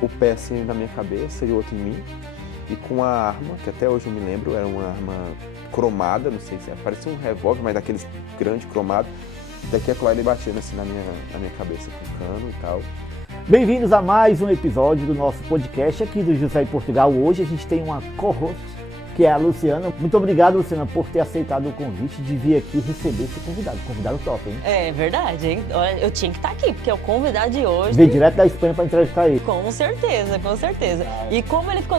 o pé assim na minha cabeça e o outro em mim. E com a arma, que até hoje eu me lembro, era uma arma cromada, não sei se parecia um revólver, mas daqueles grandes cromados. Daqui a colar ele batendo assim na minha cabeça com cano e tal. Bem-vindos a mais um episódio do nosso podcast aqui do José em Portugal. Hoje a gente tem uma co-host, que é a Luciana. Muito obrigado, Luciana, por ter aceitado o convite de vir aqui receber esse convidado. Convidado top, hein? É verdade, hein? Olha, eu tinha que estar aqui, porque é o convidado de hoje. Veio direto da Espanha para entrevistar ele. Com certeza, com certeza. E como ele ficou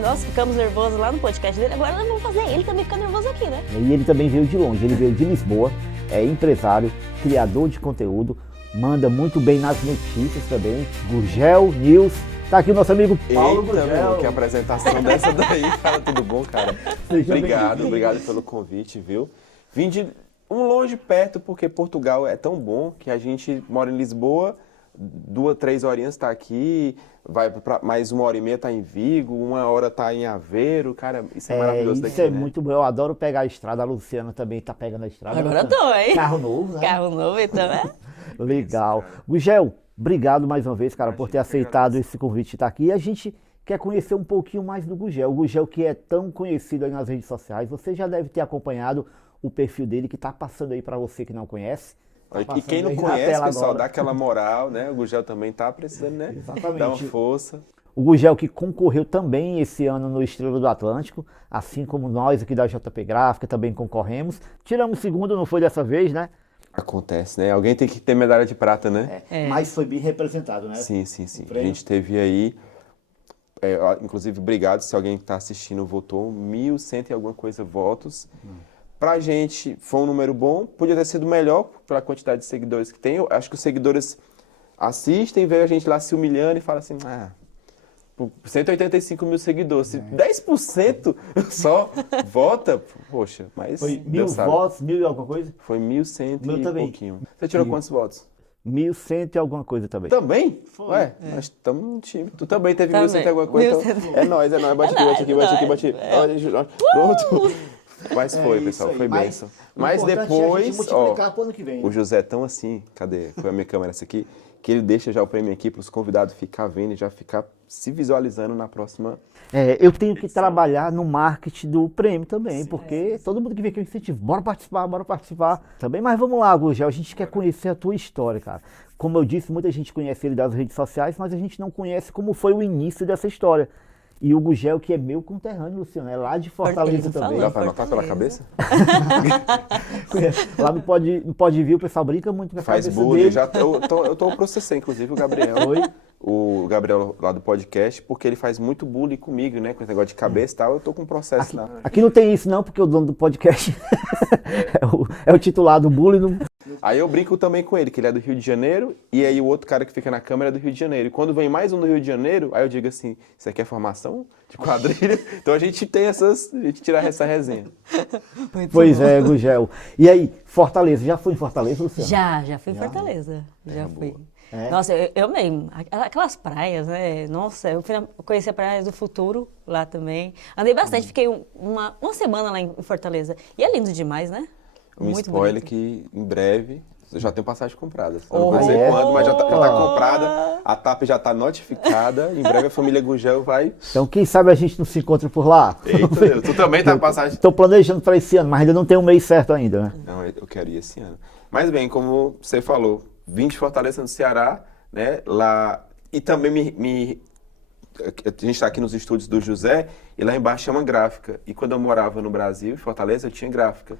nós ficamos nervosos lá no podcast dele, agora nós vamos fazer ele também ficar nervoso aqui, né? E ele também veio de longe, ele veio de Lisboa, é empresário, criador de conteúdo, manda muito bem nas notícias também. Gurgel News. Tá aqui o nosso amigo Paulo Gurgel. Meu, que apresentação dessa daí, cara, tudo bom, cara? Obrigado pelo convite, viu? Vim de longe perto, porque Portugal é tão bom que a gente mora em Lisboa, 2, 3 horinhas tá aqui, vai pra mais 1h30 tá em Vigo, 1 hora tá em Aveiro, cara, isso é maravilhoso daqui, isso é né? muito bom, eu adoro pegar a estrada, a Luciana também tá pegando a estrada. Agora eu tô, hein? Carro novo, né? Carro novo, então, é? Legal. Gurgel, obrigado mais uma vez, cara, por ter aceitado esse convite de estar aqui. E a gente quer conhecer um pouquinho mais do Gurgel. O Gurgel que é tão conhecido aí nas redes sociais, você já deve ter acompanhado o perfil dele que tá passando aí para você que não conhece. E quem não conhece, pessoal, dá aquela moral, né? O Gurgel também tá precisando, né? Exatamente. Dar uma força. O Gurgel que concorreu também esse ano no Estrela do Atlântico, assim como nós aqui da JP Gráfica também concorremos. Tiramos segundo, não foi dessa vez, né? Acontece, né? Alguém tem que ter medalha de prata, né? Mas foi bem representado, né? Sim. A gente teve aí, inclusive, obrigado se alguém que está assistindo votou, 1.100 e alguma coisa votos. Pra gente foi um número bom, podia ter sido melhor pela quantidade de seguidores que tem. Eu acho que os seguidores assistem, veem a gente lá se humilhando e falam assim, 185 mil seguidores, se 10% só vota, poxa, mas Foi 1.000 Deus sabe. votos, 1.000 e alguma coisa? Foi 1.100 Meu e também. pouquinho. Você tirou quantos votos? 1.100 e alguma coisa também. Também? Ué, nós estamos no time. Tu também teve Também. 1.100 e alguma coisa, 1.100. então é nóis. Bate aqui. Pronto. Mas foi, pessoal, foi bênção. Mas depois, pro ano que vem, o José é tão assim, cadê? Foi a minha câmera essa aqui, que ele deixa já o prêmio aqui para os convidados ficar vendo e já ficar se visualizando na próxima. Eu tenho que trabalhar no marketing do prêmio também, porque todo mundo que vem aqui eu incentivo, bora participar também. Mas vamos lá, Gurgel, a gente quer conhecer a tua história, cara. Como eu disse, muita gente conhece ele das redes sociais, mas a gente não conhece como foi o início dessa história. E o Gurgel, que é meu conterrâneo, Luciano, é lá de Fortaleza também. Dá para anotar pela cabeça? Lá no Pode Vir, o pessoal brinca muito com a Faz cabeça bullying, dele. eu tô processando, inclusive, o Gabriel. O Gabriel lá do podcast, porque ele faz muito bullying comigo, né? Com esse negócio de cabeça e tal, eu tô com um processo lá. Aqui não tem isso não, porque o dono do podcast é o titular do bullying. Não... Aí eu brinco também com ele, que ele é do Rio de Janeiro, e aí o outro cara que fica na câmera é do Rio de Janeiro. E quando vem mais um do Rio de Janeiro, aí eu digo assim, isso aqui é formação de quadrilha? Então a gente tem a gente tira essa resenha. Pois é, Gurgel. E aí, Fortaleza, já foi em Fortaleza, Luciano? Já fui em Fortaleza, já fui. É? Nossa, eu mesmo, aquelas praias, né? Nossa, eu conheci a Praia do Futuro lá também. Andei bastante, fiquei uma semana lá em Fortaleza. E é lindo demais, né? Um Muito spoiler bonito. que em breve eu já tenho passagem comprada. Eu Oh, não vou dizer é? quando, mas já tá comprada, a TAP já tá notificada, em breve a família Gurgel vai... Então, quem sabe a gente não se encontra por lá? Eita, Deus, tu também tá passagem... Estou planejando para esse ano, mas ainda não tem um mês certo ainda, né? Não, eu quero ir esse ano. Mas bem, como você falou, vim de Fortaleza, no Ceará, né, lá... E também a gente está aqui nos estúdios do José, e lá embaixo é uma gráfica. E quando eu morava no Brasil, em Fortaleza, eu tinha gráfica.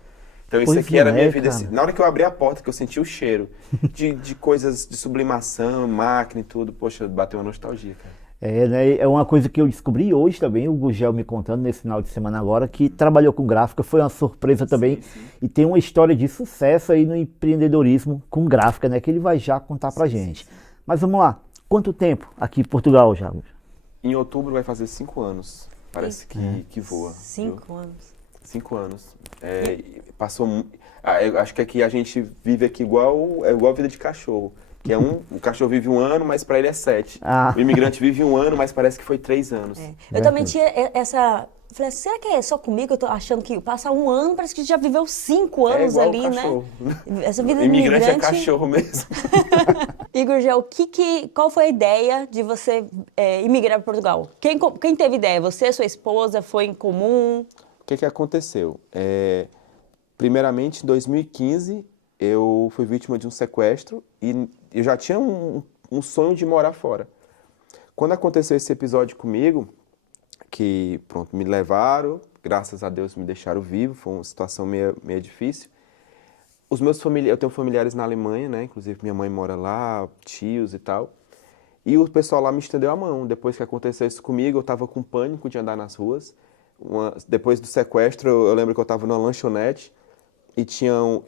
Então isso Pois aqui era a minha é, vida. cara. Assim, na hora que eu abri a porta, que eu senti o cheiro de coisas de sublimação, máquina e tudo, poxa, bateu uma nostalgia, cara. Né? É uma coisa que eu descobri hoje também, o Gurgel me contando nesse final de semana agora, que trabalhou com gráfica, foi uma surpresa também. Sim. E tem uma história de sucesso aí no empreendedorismo com gráfica, né? Que ele vai já contar pra gente. Sim. Mas vamos lá, quanto tempo aqui em Portugal já? Em outubro vai fazer 5 anos. Parece que voa. 5 anos. 5 anos. Passou. Eu acho que aqui a gente vive aqui igual a vida de cachorro. Que é o cachorro vive 1 ano, mas para ele é 7. Ah. O imigrante vive 1 ano, mas parece que foi 3 anos. Eu também tinha essa... Falei assim, será que é só comigo? Eu tô achando que passa 1 ano, parece que já viveu 5 anos igual ali, o cachorro. né? Essa vida O de imigrante imigrante... é cachorro mesmo. Igor Gel, qual foi a ideia de você imigrar para Portugal? Quem teve ideia? Você, sua esposa? Foi em comum? O que aconteceu? Primeiramente, em 2015, eu fui vítima de um sequestro e eu já tinha um sonho de morar fora. Quando aconteceu esse episódio comigo, que pronto, me levaram, graças a Deus me deixaram vivo, foi uma situação meio difícil. Eu tenho familiares na Alemanha, né? Inclusive minha mãe mora lá, tios e tal. E o pessoal lá me estendeu a mão. Depois que aconteceu isso comigo, eu estava com pânico de andar nas ruas. Depois do sequestro, eu lembro que eu estava numa lanchonete e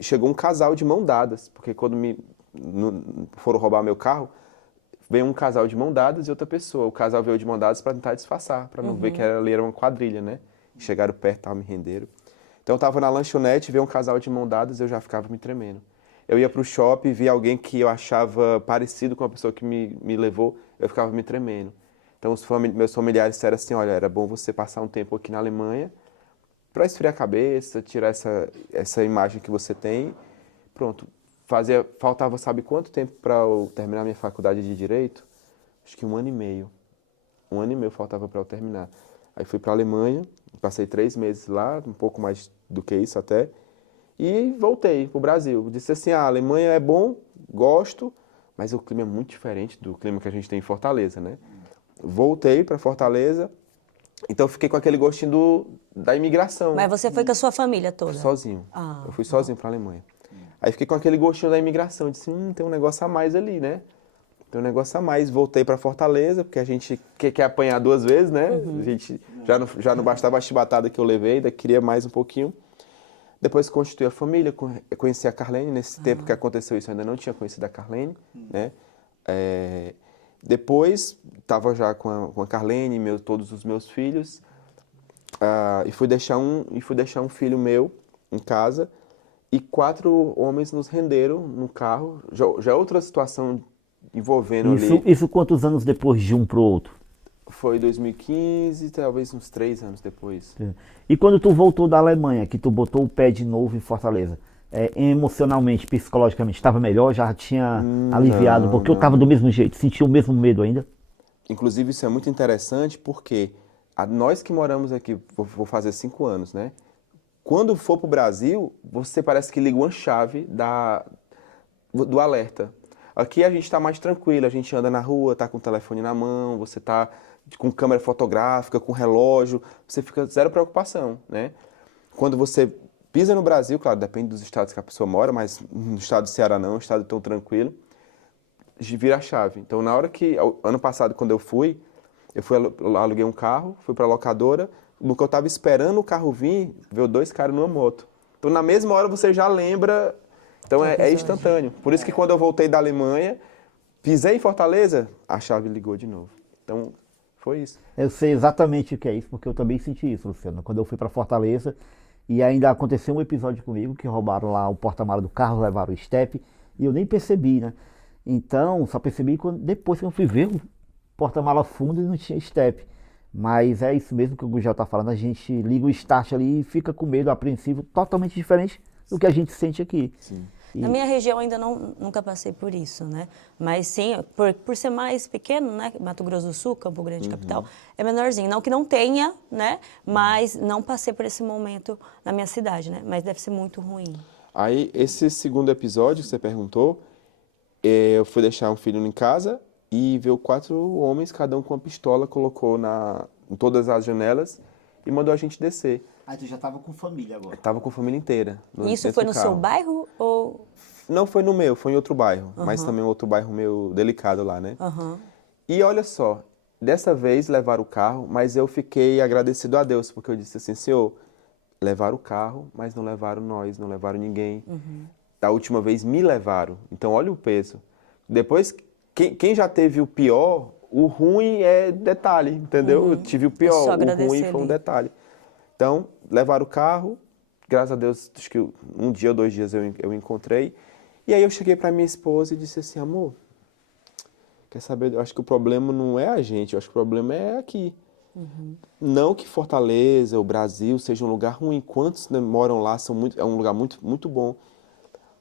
chegou um casal de mão dadas, porque quando foram roubar meu carro, veio um casal de mão dadas e outra pessoa. O casal veio de mão dadas para tentar disfarçar, para não ver que ali era uma quadrilha, né? Chegaram perto, me renderam. Então eu tava na lanchonete, veio um casal de mão dadas e eu já ficava me tremendo. Eu ia pro shopping, via alguém que eu achava parecido com a pessoa que me levou, eu ficava me tremendo. Então meus familiares disseram assim, olha, era bom você passar um tempo aqui na Alemanha para esfriar a cabeça, tirar essa imagem que você tem. Pronto. Faltava, sabe quanto tempo para eu terminar minha faculdade de Direito? Acho que 1 ano e meio. 1 ano e meio faltava para eu terminar. Aí fui para a Alemanha, passei 3 meses lá, um pouco mais do que isso até, e voltei para o Brasil. Disse assim, a Alemanha é bom, gosto, mas o clima é muito diferente do clima que a gente tem em Fortaleza, né? Voltei para Fortaleza, então eu fiquei com aquele gostinho da imigração. Mas você foi com a sua família toda? Sozinho. Eu fui sozinho para a Alemanha. Aí fiquei com aquele gostinho da imigração, disse, tem um negócio a mais ali, né? Tem um negócio a mais. Voltei para Fortaleza, porque a gente quer apanhar 2 vezes, né? A gente já não bastava a chibatada que eu levei, ainda queria mais um pouquinho. Depois constituí a família, conheci a Carlene. Nesse tempo que aconteceu isso, eu ainda não tinha conhecido a Carlene, né? Depois, estava já com a Carlene, todos os meus filhos, e fui deixar um filho meu em casa. E 4 homens nos renderam no carro. Já é outra situação envolvendo ali. Isso quantos anos depois de um pro outro? Foi 2015, talvez uns 3 anos depois. E quando tu voltou da Alemanha, que tu botou o pé de novo em Fortaleza, emocionalmente, psicologicamente, estava melhor? Já tinha aliviado? Porque eu estava do mesmo jeito, sentia o mesmo medo ainda? Inclusive, isso é muito interessante porque nós que moramos aqui, vou fazer 5 anos, né? Quando for para o Brasil, você parece que liga uma chave do alerta. Aqui a gente está mais tranquilo, a gente anda na rua, está com o telefone na mão, você está com câmera fotográfica, com relógio, você fica zero preocupação, né? Quando você pisa no Brasil, claro, depende dos estados que a pessoa mora, mas no estado do Ceará não, um estado tão tranquilo, vira a chave. Então, ano passado, quando eu fui aluguei um carro, fui para a locadora. No que eu estava esperando o carro vir, veio 2 caras numa moto. Então, na mesma hora, você já lembra. Então, é instantâneo. Por isso que quando eu voltei da Alemanha, pisei em Fortaleza, a chave ligou de novo. Então, foi isso. Eu sei exatamente o que é isso, porque eu também senti isso, Luciano. Quando eu fui para Fortaleza, e ainda aconteceu um episódio comigo, que roubaram lá o porta-mala do carro, levaram o estepe, e eu nem percebi, né? Então, só percebi depois que eu fui ver o porta-mala fundo e não tinha estepe. Mas é isso mesmo que o Gugel está falando, a gente liga o start ali e fica com medo, apreensivo, totalmente diferente do que a gente sente aqui. Sim. Na minha região ainda nunca passei por isso, né? Mas sim, por ser mais pequeno, né? Mato Grosso do Sul, Campo Grande, capital, é menorzinho. Não que não tenha, né? Mas não passei por esse momento na minha cidade, né? Mas deve ser muito ruim. Aí, esse segundo episódio que você perguntou, eu fui deixar um filho em casa e veio 4 homens, cada um com uma pistola, colocou em todas as janelas e mandou a gente descer. Aí tu já estava com família agora? Tava com a família inteira. Isso foi no seu bairro ou... Não foi no meu, foi em outro bairro. Mas também um outro bairro meio delicado lá, né? E olha só, dessa vez levaram o carro, mas eu fiquei agradecido a Deus, porque eu disse assim, Senhor, levaram o carro, mas não levaram nós, não levaram ninguém. Da última vez me levaram. Então olha o peso. Depois, quem já teve o pior, o ruim é detalhe, entendeu? Eu tive o pior, o ruim foi um detalhe. Então, levaram o carro, graças a Deus, acho que 1 dia ou 2 dias eu encontrei. E aí eu cheguei para minha esposa e disse assim, amor, Quer saber? Eu acho que o problema não é a gente, eu acho que o problema é aqui. Não que Fortaleza, o Brasil, seja um lugar ruim. Quantos, né, moram lá, é um lugar muito, muito bom.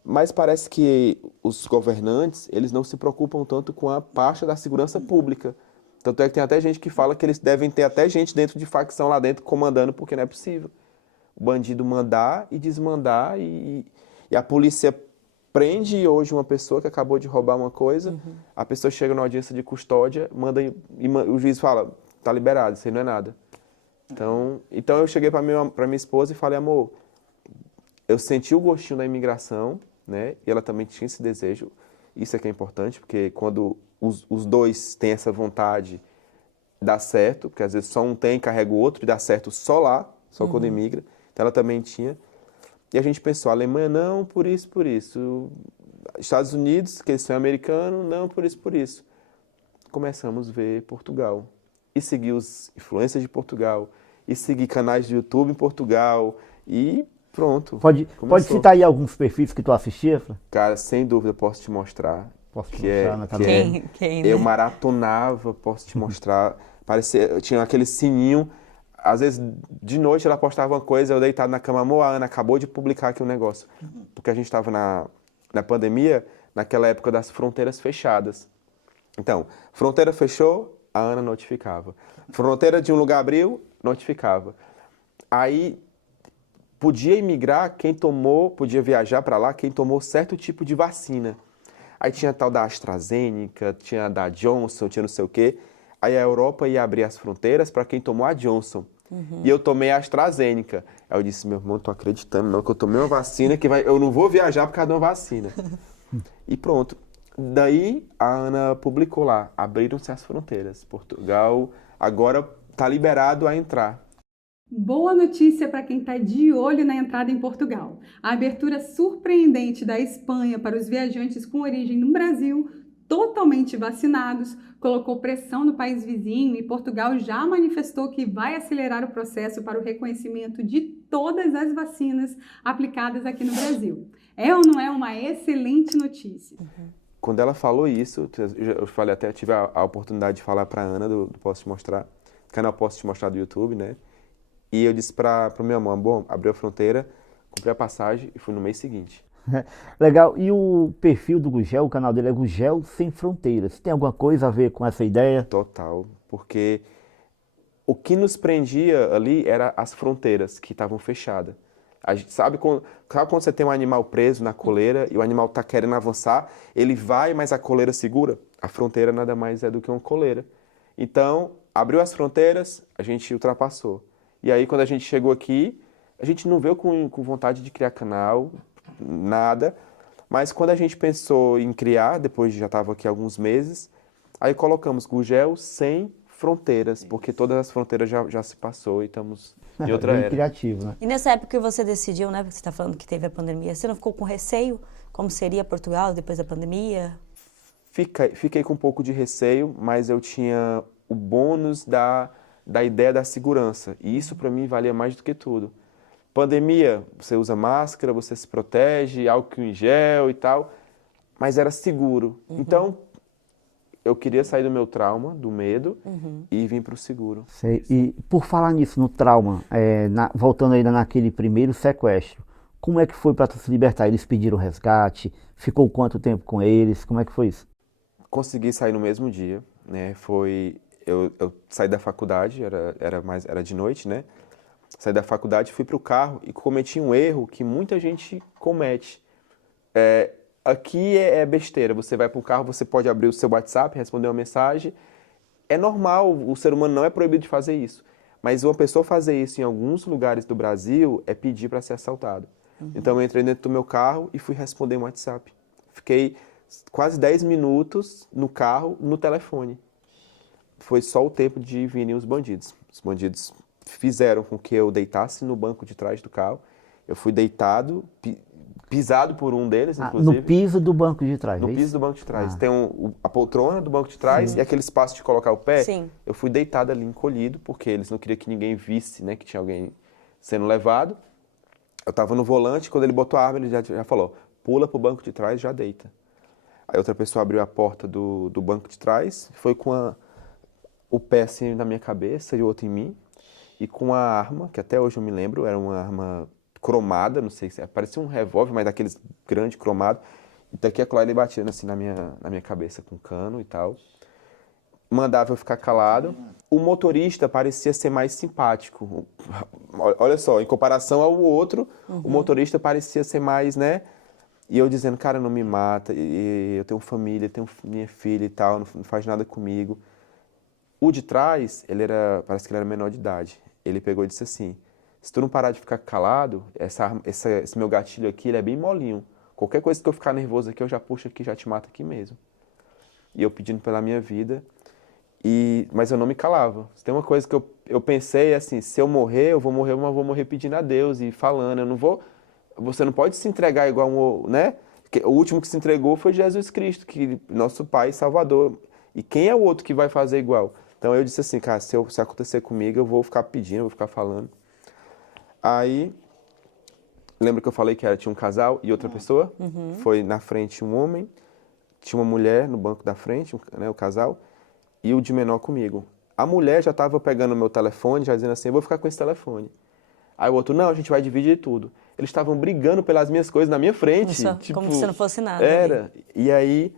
Mas parece que os governantes, eles não se preocupam tanto com a parte da segurança pública. Tanto é que tem até gente que fala que eles devem ter até gente dentro de facção lá dentro comandando, porque não é possível. O bandido mandar e desmandar e a polícia prende hoje uma pessoa que acabou de roubar uma coisa, a pessoa chega na audiência de custódia, o juiz fala, tá liberado, isso aí não é nada. Então eu cheguei para minha esposa e falei, amor, eu senti o gostinho da imigração, né? E ela também tinha esse desejo. Isso é que é importante, porque quando os dois têm essa vontade, dá certo, porque às vezes só um tem, carrega o outro e dá certo só lá, só quando imigra. Então ela também tinha. E a gente pensou, a Alemanha não, por isso, por isso. Estados Unidos, que eles são americanos, não, por isso, por isso. Começamos a ver Portugal. E seguir os influencers de Portugal. E seguir canais de YouTube em Portugal. E pronto. Pode citar aí alguns perfis que tu assistia, Fran? Cara, sem dúvida, posso te mostrar. Posso te mostrar na Quem, né? Eu maratonava, posso te mostrar. Parecia, tinha aquele sininho. Às vezes, de noite, ela postava uma coisa, eu deitado na cama, amor, a Ana acabou de publicar aqui um negócio. Porque a gente estava na pandemia, naquela época das fronteiras fechadas. Então, fronteira fechou, a Ana notificava. Fronteira de um lugar abriu, notificava. Aí, podia imigrar podia viajar para lá quem tomou certo tipo de vacina. Aí tinha a tal da AstraZeneca, tinha a da Johnson, tinha não sei o quê. Aí a Europa ia abrir as fronteiras para quem tomou a Johnson. E eu tomei a AstraZeneca. Aí eu disse, meu irmão, não tô acreditando não, que eu tomei uma vacina eu não vou viajar por causa de uma vacina. E pronto. Daí a Ana publicou lá, abriram-se as fronteiras. Portugal agora tá liberado a entrar. Boa notícia para quem está de olho na entrada em Portugal. A abertura surpreendente da Espanha para os viajantes com origem no Brasil, totalmente vacinados, colocou pressão no país vizinho e Portugal já manifestou que vai acelerar o processo para o reconhecimento de todas as vacinas aplicadas aqui no Brasil. É ou não é uma excelente notícia? Quando ela falou isso, eu falei até, tive a oportunidade de falar para a Ana do Posso Te Mostrar, canal Posso Te Mostrar do YouTube, né? E eu disse para minha mãe, bom, abriu a fronteira, comprei a passagem e fui no mês seguinte. Legal. E o perfil do Gugel, o canal dele é Gugel Sem Fronteiras. Tem alguma coisa a ver com essa ideia? Total, porque o que nos prendia ali era as fronteiras que estavam fechadas. Sabe quando você tem um animal preso na coleira e o animal está querendo avançar, ele vai, mas a coleira segura? A fronteira nada mais é do que uma coleira. Então, abriu as fronteiras, a gente ultrapassou. E aí, quando a gente chegou aqui, a gente não veio com vontade de criar canal, nada. Mas quando a gente pensou em criar, depois já estava aqui há alguns meses, aí colocamos Gugel Sem Fronteiras, porque todas as fronteiras já se passou e estamos em outra Bem era. criativo, né? E nessa época que você decidiu, né, porque você está falando que teve a pandemia, você não ficou com receio? Como seria Portugal depois da pandemia? Fiquei com um pouco de receio, mas eu tinha o bônus da ideia da segurança. E isso para mim valia mais do que tudo. Pandemia, você usa máscara, você se protege, álcool em gel e tal, mas era seguro. Então, eu queria sair do meu trauma, do medo, e vir para o seguro. Sei. E por falar nisso, no trauma, voltando ainda naquele primeiro sequestro, como é que foi para tu se libertar? Eles pediram resgate? Ficou quanto tempo com eles? Como é que foi isso? Consegui sair no mesmo dia, né? Eu saí da faculdade, era de noite, né? Saí da faculdade, fui para o carro e cometi um erro que muita gente comete. Aqui é besteira, você vai para um carro, você pode abrir o seu WhatsApp, responder uma mensagem. É normal, o ser humano não é proibido de fazer isso. Mas uma pessoa fazer isso em alguns lugares do Brasil é pedir para ser assaltado. Então eu entrei dentro do meu carro e fui responder um WhatsApp. Fiquei quase 10 minutos no carro, no telefone. Foi só o tempo de virem os bandidos. Os bandidos fizeram com que eu deitasse no banco de trás do carro. Eu fui deitado, pisado por um deles, inclusive. No piso do banco de trás, No é piso isso? do banco de trás. Tem a poltrona do banco de trás e aquele espaço de colocar o pé. Sim. Eu fui deitado ali, encolhido, porque eles não queriam que ninguém visse, né, que tinha alguém sendo levado. Eu estava no volante, quando ele botou a arma, ele já falou, pula pro banco de trás e já deita. Aí outra pessoa abriu a porta do banco de trás, foi com o pé assim na minha cabeça e o outro em mim, e com a arma, que até hoje eu me lembro, era uma arma cromada, não sei se parecia um revólver, mas daqueles grandes cromados. E daqui a colar ele batia assim na minha cabeça com cano e tal. Mandava eu ficar calado. O motorista parecia ser mais simpático. Olha só, em comparação ao outro, o motorista parecia ser mais, né? E eu dizendo, cara, não me mata, e eu tenho família, tenho minha filha e tal, não faz nada comigo. O de trás, parece que ele era menor de idade. Ele pegou e disse assim, se tu não parar de ficar calado, esse meu gatilho aqui, ele é bem molinho. Qualquer coisa que eu ficar nervoso aqui, eu já puxo aqui, já te mato aqui mesmo. E eu pedindo pela minha vida, mas eu não me calava. Se tem uma coisa que eu pensei, assim, se eu morrer, eu vou morrer, mas eu vou morrer pedindo a Deus e falando, eu não vou... Você não pode se entregar igual né? O último que se entregou foi Jesus Cristo, que nosso Pai e Salvador. E quem é o outro que vai fazer igual? Então eu disse assim, cara, se acontecer comigo, eu vou ficar pedindo, eu vou ficar falando. Aí, lembra que eu falei que tinha um casal e outra pessoa? Foi na frente um homem, tinha uma mulher no banco da frente, né, o casal, e o de menor comigo. A mulher já estava pegando o meu telefone, já dizendo assim, eu vou ficar com esse telefone. Aí o outro, não, a gente vai dividir tudo. Eles estavam brigando pelas minhas coisas na minha frente. Como se não fosse nada. Era. Ali. E aí,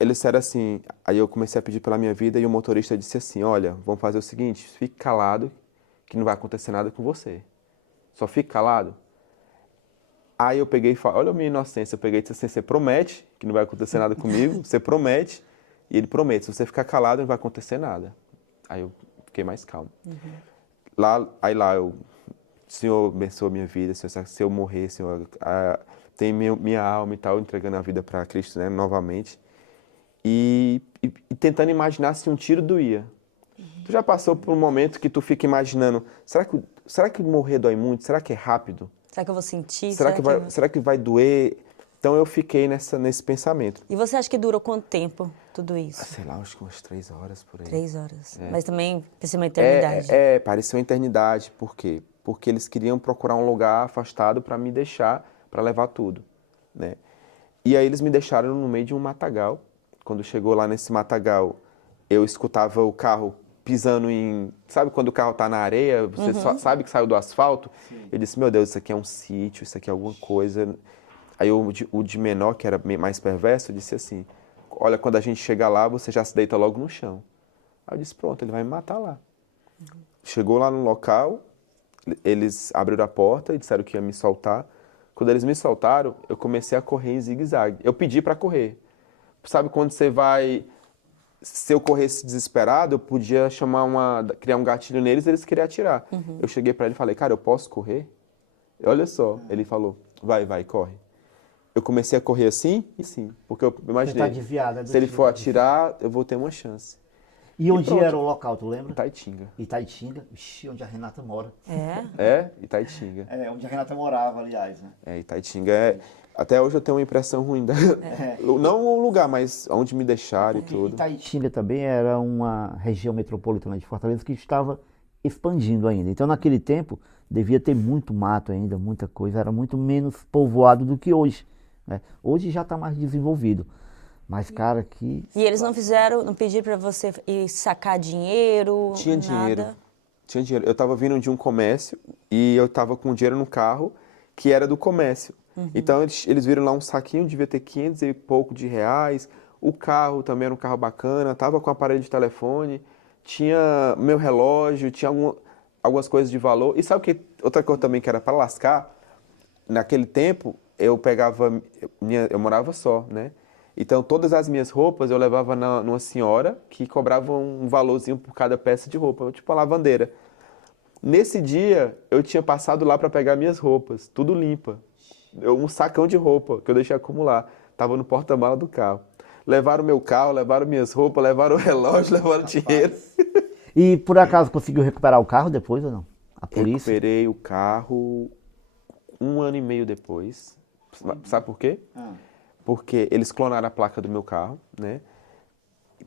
eles disseram assim, aí eu comecei a pedir pela minha vida e o motorista disse assim, olha, vamos fazer o seguinte, fique calado, que não vai acontecer nada com você. Só fique calado. Aí eu peguei e falei, olha a minha inocência, eu peguei e disse assim, você promete que não vai acontecer nada comigo? Você promete? E ele promete, se você ficar calado, não vai acontecer nada. Aí eu fiquei mais calmo. O Senhor abençoa a minha vida, Senhor, se eu morrer, Senhor, tem minha alma e tal, entregando a vida para Cristo, né, novamente. E tentando imaginar se um tiro doía. Tu já passou por um momento que tu fica imaginando, será que morrer dói muito? Será que é rápido? Será que eu vou sentir? Será que vai doer? Então eu fiquei nesse pensamento. E você acha que durou quanto tempo tudo isso? Sei lá, acho que umas 3 horas por aí. 3 horas. É. Mas também parecia uma eternidade. Pareceu uma eternidade. Por quê? Porque eles queriam procurar um lugar afastado para me deixar, para levar tudo, né? E aí eles me deixaram no meio de um matagal. Quando chegou lá nesse matagal, eu escutava o carro pisando em... Sabe quando o carro tá na areia, você só sabe que saiu do asfalto? Sim. Eu disse, meu Deus, isso aqui é um sítio, isso aqui é alguma coisa. Aí o de menor, que era mais perverso, disse assim, olha, quando a gente chegar lá, você já se deita logo no chão. Aí eu disse, pronto, ele vai me matar lá. Chegou lá no local, eles abriram a porta e disseram que ia me soltar. Quando eles me soltaram, eu comecei a correr em zigue-zague. Eu pedi para correr. Sabe quando você vai... Se eu corresse desesperado, eu podia criar um gatilho neles e eles queriam atirar. Eu cheguei para ele e falei, cara, eu posso correr? Olha só, ele falou, vai, corre. Eu comecei a correr assim e sim, porque eu imaginei, se ele for atirar, eu vou ter uma chance. E onde era o local, tu lembra? Itaitinga. Itaitinga? Ixi, onde a Renata mora. Itaitinga. Onde a Renata morava, aliás, né? Itaitinga até hoje eu tenho uma impressão ruim. Não o lugar, mas onde me deixaram e tudo. Itaitinga também era uma região metropolitana de Fortaleza que estava expandindo ainda. Então, naquele tempo, devia ter muito mato ainda, muita coisa. Era muito menos povoado do que hoje, né? Hoje já está mais desenvolvido. Mas, cara, que... E eles não pediram para você ir sacar dinheiro, Tinha nada? Tinha dinheiro. Eu estava vindo de um comércio e eu estava com dinheiro no carro que era do comércio. Então, eles viram lá um saquinho, devia ter 500 e pouco de reais. O carro também era um carro bacana, estava com aparelho de telefone, tinha meu relógio, tinha algumas coisas de valor. E sabe outra coisa também que era para lascar? Naquele tempo, eu morava só, né? Então, todas as minhas roupas eu levava numa senhora que cobrava um valorzinho por cada peça de roupa, tipo a lavandeira. Nesse dia, eu tinha passado lá para pegar minhas roupas, tudo limpa. Um sacão de roupa que eu deixei acumular. Tava no porta-mala do carro. Levaram meu carro, levaram minhas roupas, levaram o relógio, levaram o dinheiro. E por acaso conseguiu recuperar o carro depois ou não? A polícia? Recuperei o carro 1 ano e meio depois. Sabe por quê? Porque eles clonaram a placa do meu carro, né?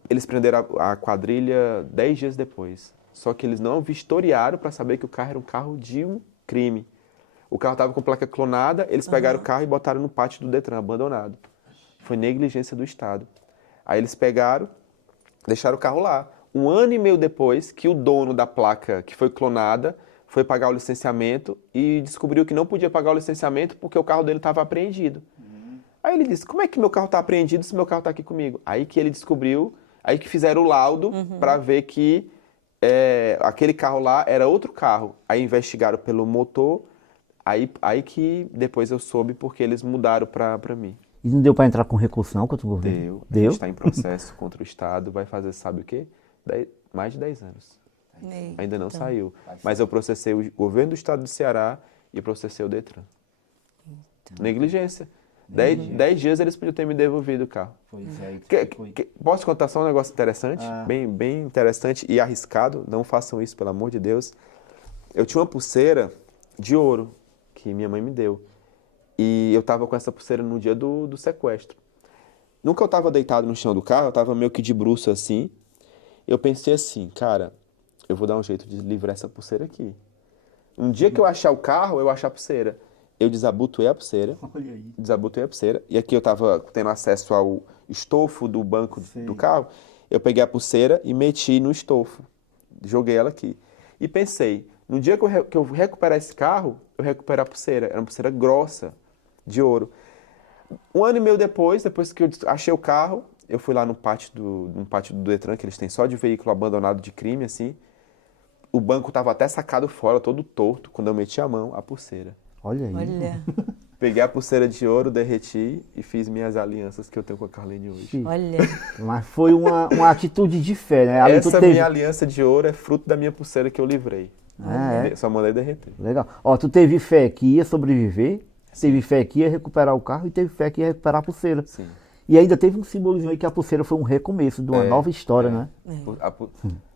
Eles prenderam a quadrilha 10 dias depois. Só que eles não vistoriaram para saber que o carro era um carro de um crime. O carro estava com placa clonada, eles pegaram o carro e botaram no pátio do Detran, abandonado. Foi negligência do Estado. Aí eles pegaram, deixaram o carro lá. 1 ano e meio depois que o dono da placa que foi clonada foi pagar o licenciamento e descobriu que não podia pagar o licenciamento porque o carro dele estava apreendido. Aí ele disse, como é que meu carro está apreendido se meu carro está aqui comigo? Aí que ele descobriu, aí que fizeram o laudo para ver que aquele carro lá era outro carro. Aí investigaram pelo motor, aí que depois eu soube porque eles mudaram para mim. E não deu para entrar com recurso não contra o governo? A gente está em processo contra o Estado, vai fazer sabe o quê? Mais de 10 anos. Ainda não saiu. Mas eu processei o governo do Estado do Ceará e processei o Detran. Negligência. 10 dias eles podiam ter me devolvido o carro. Posso contar só um negócio interessante? Bem interessante e arriscado. Não façam isso, pelo amor de Deus. Eu tinha uma pulseira de ouro que minha mãe me deu. E eu estava com essa pulseira no dia do sequestro. Nunca eu estava deitado no chão do carro, eu estava meio que de bruço assim. Eu pensei assim, cara, eu vou dar um jeito de livrar essa pulseira aqui. Um dia que eu achar o carro, eu achar a pulseira. Eu desabotoei a pulseira. Desabotoei a pulseira. E aqui eu estava tendo acesso ao estofo do banco do carro. Eu peguei a pulseira e meti no estofo. Joguei ela aqui. E pensei, no dia que eu recuperar esse carro, eu recupero a pulseira. Era uma pulseira grossa, de ouro. 1 ano e meio depois que eu achei o carro, eu fui lá no pátio do Detran, que eles têm só de veículo abandonado de crime, assim. O banco estava até sacado fora, todo torto, quando eu meti a mão, a pulseira. Olha aí. Olha. Peguei a pulseira de ouro, derreti e fiz minhas alianças que eu tenho com a Carlene hoje. Olha. Mas foi uma atitude de fé, né? Essa minha aliança de ouro é fruto da minha pulseira que eu livrei. Só mandei derreter. Legal. Ó, tu teve fé que ia sobreviver, teve fé que ia recuperar o carro e teve fé que ia recuperar a pulseira. Sim. E ainda teve um simbolismo aí que a pulseira foi um recomeço de uma nova história, né?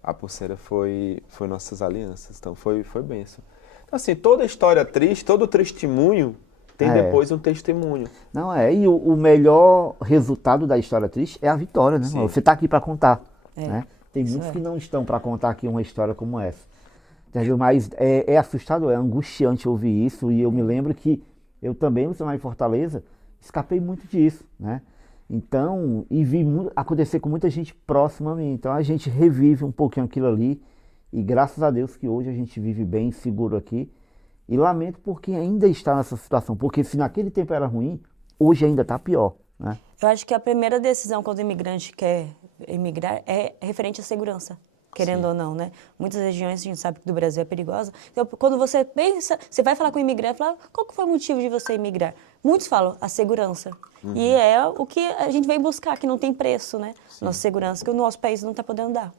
A pulseira foi nossas alianças, então foi bênção. Então, assim, toda história triste, todo testemunho tem depois um testemunho. Não é, e o melhor resultado da história triste é a vitória, né? Sim. Você está aqui para contar, né? Tem muitos que não estão para contar aqui uma história como essa. Entendeu? Mas é assustador, é angustiante ouvir isso, e eu me lembro que eu também, no Senai Fortaleza, escapei muito disso, né? Então, e vi acontecer com muita gente próxima a mim. Então a gente revive um pouquinho aquilo ali. E graças a Deus que hoje a gente vive bem seguro aqui. E lamento porque ainda está nessa situação. Porque se naquele tempo era ruim, hoje ainda está pior, né? Eu acho que a primeira decisão quando o imigrante quer emigrar é referente à segurança. Querendo ou não, né? Muitas regiões a gente sabe que do Brasil é perigosa. Então, quando você pensa, você vai falar com o imigrante, fala, qual que foi o motivo de você emigrar? Muitos falam a segurança. E é o que a gente vem buscar, que não tem preço, né? Nossa segurança, que o nosso país não está podendo dar.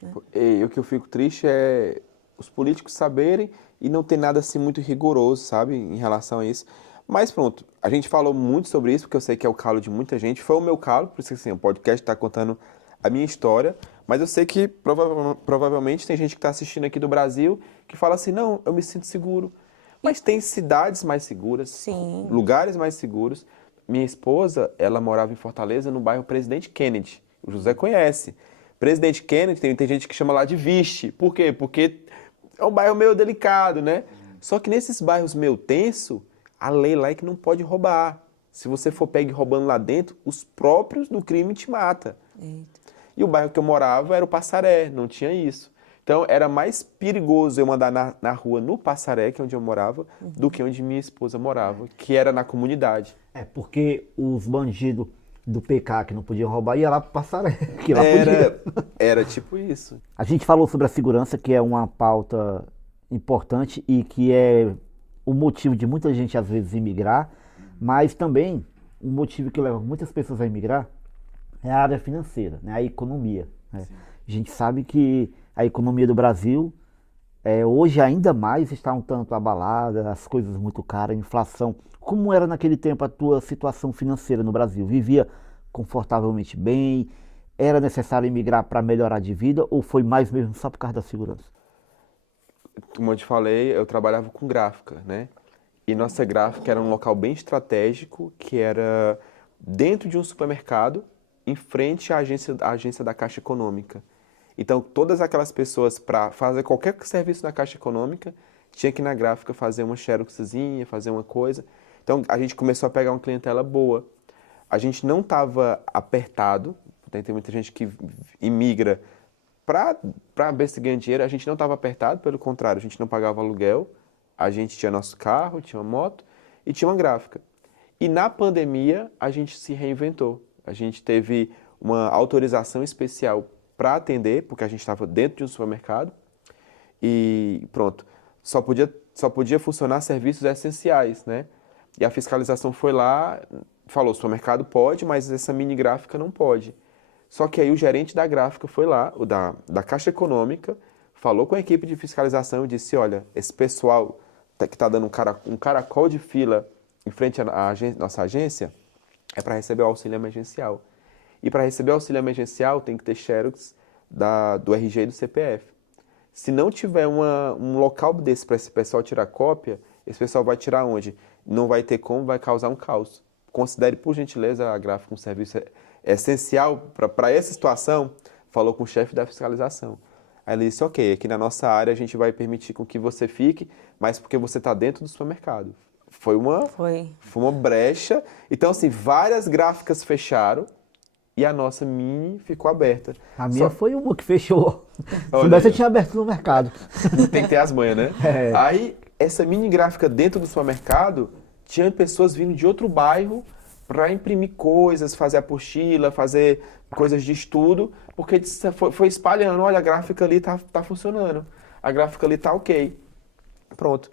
Né? E o que eu fico triste é os políticos saberem e não ter nada assim muito rigoroso, sabe, em relação a isso. Mas pronto, a gente falou muito sobre isso, porque eu sei que é o calo de muita gente. Foi o meu calo, por isso que assim, o podcast está contando a minha história. Mas eu sei que provavelmente tem gente que está assistindo aqui do Brasil que fala assim, não, eu me sinto seguro. Mas tem cidades mais seguras, Sim. lugares mais seguros. Minha esposa, ela morava em Fortaleza, no bairro Presidente Kennedy. O José conhece. Presidente Kennedy, tem gente que chama lá de Vixe. Por quê? Porque é um bairro meio delicado, né? Só que nesses bairros meio tenso, a lei lá é que não pode roubar. Se você for pego roubando lá dentro, os próprios do crime te matam. Eita. E o bairro que eu morava era o Passaré, não tinha isso. Então, era mais perigoso eu andar na rua no Passaré, que é onde eu morava, do que onde minha esposa morava, que era na comunidade. É, porque os bandidos do PK que não podiam roubar iam lá pro Passaré, que lá podia. Era tipo isso. A gente falou sobre a segurança, que é uma pauta importante e que é o motivo de muita gente, às vezes, imigrar, mas também o motivo que leva muitas pessoas a imigrar é a área financeira, né? A economia. Né? A gente sabe que a economia do Brasil, hoje ainda mais, está um tanto abalada, as coisas muito caras, a inflação. Como era naquele tempo a tua situação financeira no Brasil? Vivia confortavelmente bem? Era necessário emigrar para melhorar de vida ou foi mais mesmo só por causa da segurança? Como eu te falei, eu trabalhava com gráfica, né? E nossa gráfica era um local bem estratégico, que era dentro de um supermercado, em frente à agência da Caixa Econômica. Então, todas aquelas pessoas, para fazer qualquer serviço na Caixa Econômica, tinha que ir na gráfica fazer uma xeroxzinha, fazer uma coisa. Então, a gente começou a pegar uma clientela boa. a gente não estava apertado, tem muita gente que imigra para ver se ganha dinheiro, a gente não estava apertado, pelo contrário, a gente não pagava aluguel, a gente tinha nosso carro, tinha uma moto e tinha uma gráfica. E na pandemia, a gente se reinventou. A gente teve uma autorização especial para atender, porque a gente estava dentro de um supermercado e pronto, só podia funcionar serviços essenciais, né? E a fiscalização foi lá, falou, o supermercado pode, mas essa mini gráfica não pode. Só que aí o gerente da gráfica foi lá, o da Caixa Econômica, falou com a equipe de fiscalização e disse, olha, esse pessoal que está dando um caracol de fila em frente à nossa agência, é para receber o auxílio emergencial. E para receber o auxílio emergencial tem que ter xerox do RG e do CPF. Se não tiver um local desse para esse pessoal tirar cópia, esse pessoal vai tirar onde? Não vai ter como, vai causar um caos. Considere, por gentileza, a gráfica um serviço essencial para essa situação, falou com o chefe da fiscalização. Aí ele disse, ok, aqui na nossa área a gente vai permitir com que você fique, mas porque você está dentro do supermercado. Foi uma brecha. Então, assim, várias gráficas fecharam e a nossa mini ficou aberta. A minha foi uma que fechou. Se dessa eu tinha aberto no mercado. Tem que ter as manhas, né? É. Aí, essa mini gráfica dentro do supermercado, tinha pessoas vindo de outro bairro para imprimir coisas, fazer apostila, fazer coisas de estudo, porque foi espalhando, olha, a gráfica ali tá funcionando, a gráfica ali tá ok. Pronto.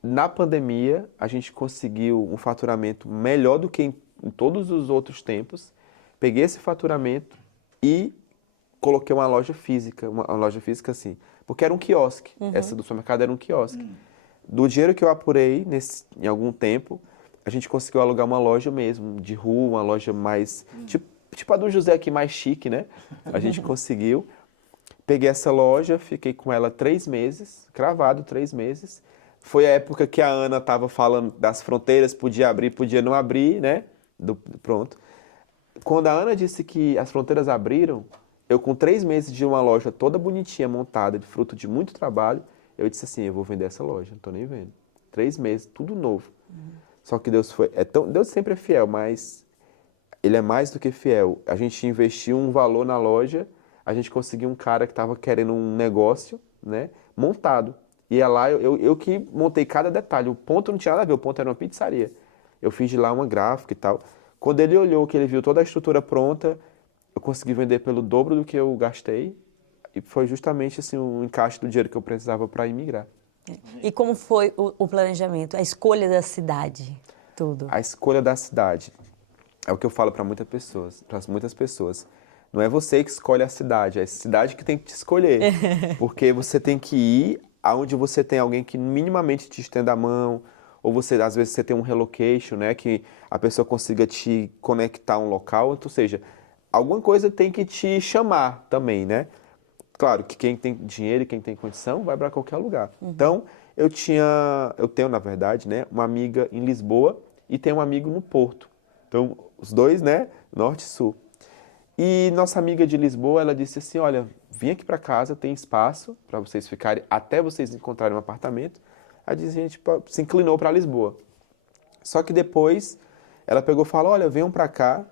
Na pandemia, a gente conseguiu um faturamento melhor do que em todos os outros tempos. Peguei esse faturamento e coloquei uma loja física assim, porque era um quiosque. Essa do supermercado era um quiosque. Do dinheiro que eu apurei em algum tempo, a gente conseguiu alugar uma loja mesmo, de rua, uma loja mais, tipo a do José aqui, mais chique, né? A gente conseguiu. Peguei essa loja, fiquei com ela 3 meses, cravado 3 meses. Foi a época que a Ana estava falando das fronteiras, podia abrir, podia não abrir, né? Pronto. Quando a Ana disse que as fronteiras abriram, eu com 3 meses de uma loja toda bonitinha, montada, de fruto de muito trabalho, eu disse assim, eu vou vender essa loja, não tô nem vendo. 3 meses, tudo novo. Só que Deus Deus sempre é fiel, mas Ele é mais do que fiel. A gente investiu um valor na loja, a gente conseguiu um cara que estava querendo um negócio, né, montado. E é lá, eu que montei cada detalhe. O ponto não tinha nada a ver, o ponto era uma pizzaria. Eu fiz de lá uma gráfica e tal. Quando ele olhou, que ele viu toda a estrutura pronta, eu consegui vender pelo dobro do que eu gastei. E foi justamente assim, o encaixe do dinheiro que eu precisava para imigrar. E como foi o planejamento, a escolha da cidade, tudo? A escolha da cidade é o que eu falo para muitas pessoas. Não é você que escolhe a cidade, é a cidade que tem que te escolher. Porque você tem que ir aonde você tem alguém que minimamente te estenda a mão, ou às vezes você tem um relocation, né, que a pessoa consiga te conectar a um local, ou seja, alguma coisa tem que te chamar também, né? Claro que quem tem dinheiro e quem tem condição vai para qualquer lugar. Então, eu tenho, na verdade, né, uma amiga em Lisboa e tenho um amigo no Porto. Então, os dois, né, norte e sul. E nossa amiga de Lisboa, ela disse assim, olha, vim aqui para casa, tem espaço para vocês ficarem, até vocês encontrarem um apartamento. A gente se inclinou para Lisboa. Só que depois, ela pegou e falou, olha, venham para cá,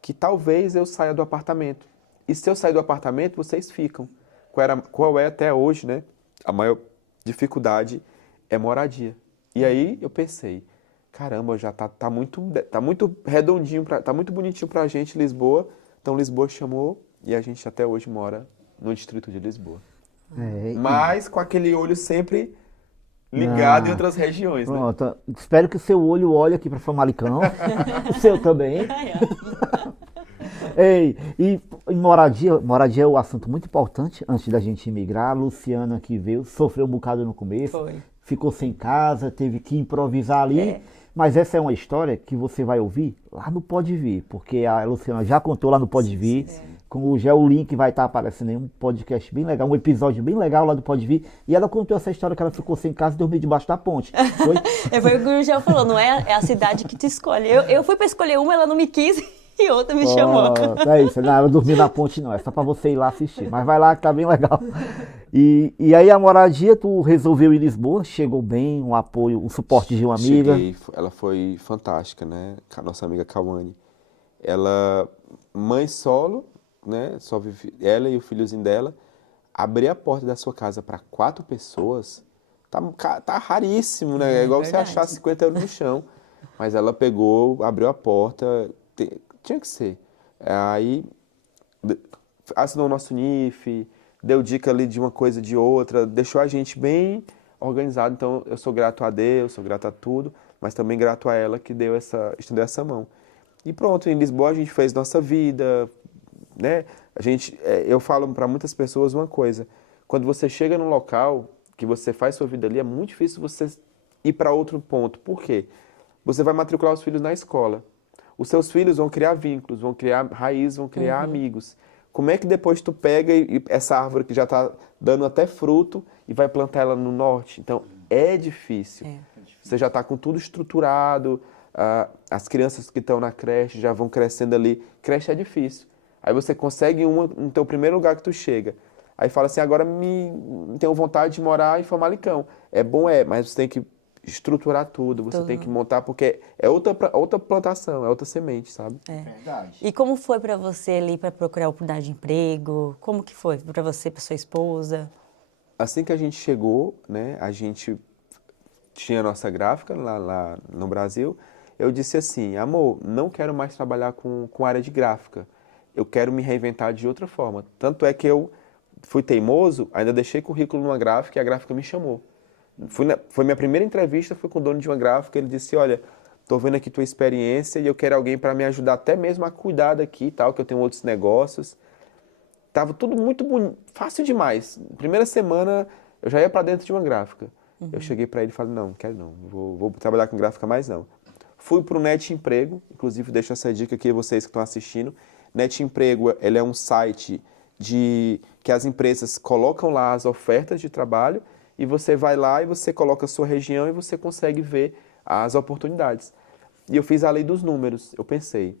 que talvez eu saia do apartamento. E se eu sair do apartamento, vocês ficam. Qual é até hoje, né? A maior dificuldade é moradia. E aí eu pensei, caramba, já tá muito redondinho, tá muito bonitinho pra gente Lisboa. Então Lisboa chamou e a gente até hoje mora no distrito de Lisboa. Mas com aquele olho sempre ligado em outras regiões, pronto, né? Espero que o seu olho olhe aqui para Famalicão. O seu também. Ei, e moradia é um assunto muito importante antes da gente imigrar. A Luciana que veio, sofreu um bocado no começo, ficou sem casa, teve que improvisar ali. Mas essa é uma história que você vai ouvir lá no Pode Vir, porque a Luciana já contou lá no Pode Vir. Com o link vai estar aparecendo em um podcast bem legal, um episódio bem legal lá do Pode Vir. E ela contou essa história que ela ficou sem casa e dormiu debaixo da ponte. Foi o que o Gurgel falou, não é a cidade que te escolhe. Eu fui para escolher uma, ela não me quis e outra me chamou. Não é isso, não, ela dormiu na ponte não, é só para você ir lá assistir. Mas vai lá que tá bem legal. E aí a moradia, tu resolveu ir em Lisboa, chegou bem, um apoio, um suporte de uma amiga. Cheguei, ela foi fantástica, né? A nossa amiga Kawane. ela, mãe solo, né? Só vive ela e o filhozinho dela. Abrir a porta da sua casa para 4 pessoas, tá raríssimo, né? É igual você verdade. achar 50 euros no chão. Mas ela pegou, abriu a porta, tinha que ser. Aí assinou o nosso NIF, deu dica ali de uma coisa de outra, deixou a gente bem organizado. Então eu sou grato a Deus, sou grato a tudo, mas também grato a ela que estendeu essa mão. E pronto, em Lisboa a gente fez nossa vida, né? Eu falo para muitas pessoas uma coisa: quando você chega num local que você faz sua vida ali, é muito difícil você ir para outro ponto. Por quê? Você vai matricular os filhos na escola. Os seus filhos vão criar vínculos, vão criar raízes, vão criar amigos. Como é que depois tu pega essa árvore que já está dando até fruto e vai plantar ela no norte? Então, é difícil. Você já está com tudo estruturado, as crianças que estão na creche já vão crescendo ali. Creche é difícil. Aí você consegue uma no teu primeiro lugar que tu chega. Aí fala assim, agora tenho vontade de morar em Famalicão. É bom, mas você tem que estruturar tudo, você tem que montar, porque é outra plantação, é outra semente, sabe? Verdade. E como foi para você ali para procurar oportunidade de emprego? Como que foi para você, para sua esposa? Assim que a gente chegou, né, a gente tinha a nossa gráfica lá no Brasil. Eu disse assim, amor, não quero mais trabalhar com área de gráfica. Eu quero me reinventar de outra forma. Tanto é que eu fui teimoso, ainda deixei currículo numa gráfica e a gráfica me chamou. Foi minha primeira entrevista, fui com o dono de uma gráfica, ele disse, olha, tô vendo aqui tua experiência e eu quero alguém para me ajudar até mesmo a cuidar daqui e tal, que eu tenho outros negócios. Tava tudo muito bonito, fácil demais. Primeira semana eu já ia para dentro de uma gráfica. Eu cheguei para ele e falei, não quero não, vou trabalhar com gráfica mais não. Fui para o Net Emprego, inclusive deixo essa dica aqui a vocês que estão assistindo. Net Emprego, ele é um site que as empresas colocam lá as ofertas de trabalho e você vai lá e você coloca a sua região e você consegue ver as oportunidades. E eu fiz a lei dos números. Eu pensei,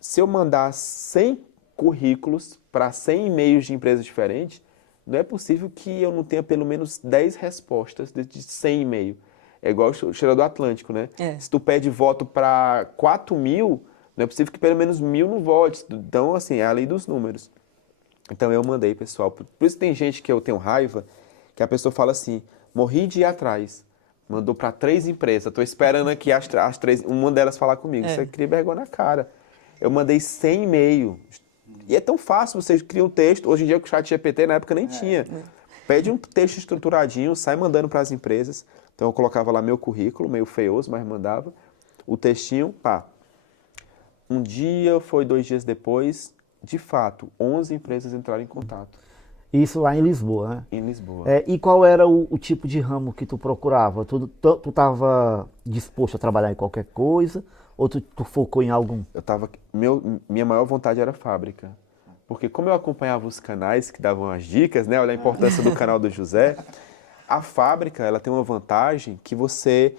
se eu mandar 100 currículos para 100 e-mails de empresas diferentes, não é possível que eu não tenha pelo menos 10 respostas de 100 e-mails. É igual o cheiro do Atlântico, né? Se tu pede voto para 4.000, não é possível que pelo menos 1.000 não vote. Então, assim, é a lei dos números. Então eu mandei, pessoal. Por isso tem gente que eu tenho raiva, que a pessoa fala assim, morri de ir atrás. Mandou para 3 empresas. Estou esperando aqui as 3, uma delas falar comigo. Você cria vergonha na cara. Eu mandei 100 e-mails. E é tão fácil, você cria um texto. Hoje em dia com o ChatGPT, na época nem tinha. Pede um texto estruturadinho, sai mandando para as empresas. Então eu colocava lá meu currículo, meio feioso, mas mandava. O textinho, pá. Um dia, foi 2 dias depois, de fato, 11 empresas entraram em contato. Isso lá em Lisboa, né? Em Lisboa. E qual era o tipo de ramo que tu procurava? Tu estava disposto a trabalhar em qualquer coisa? Ou tu focou em algum? Minha maior vontade era fábrica. Porque como eu acompanhava os canais que davam as dicas, né? Olha a importância do canal do José. A fábrica, ela tem uma vantagem que você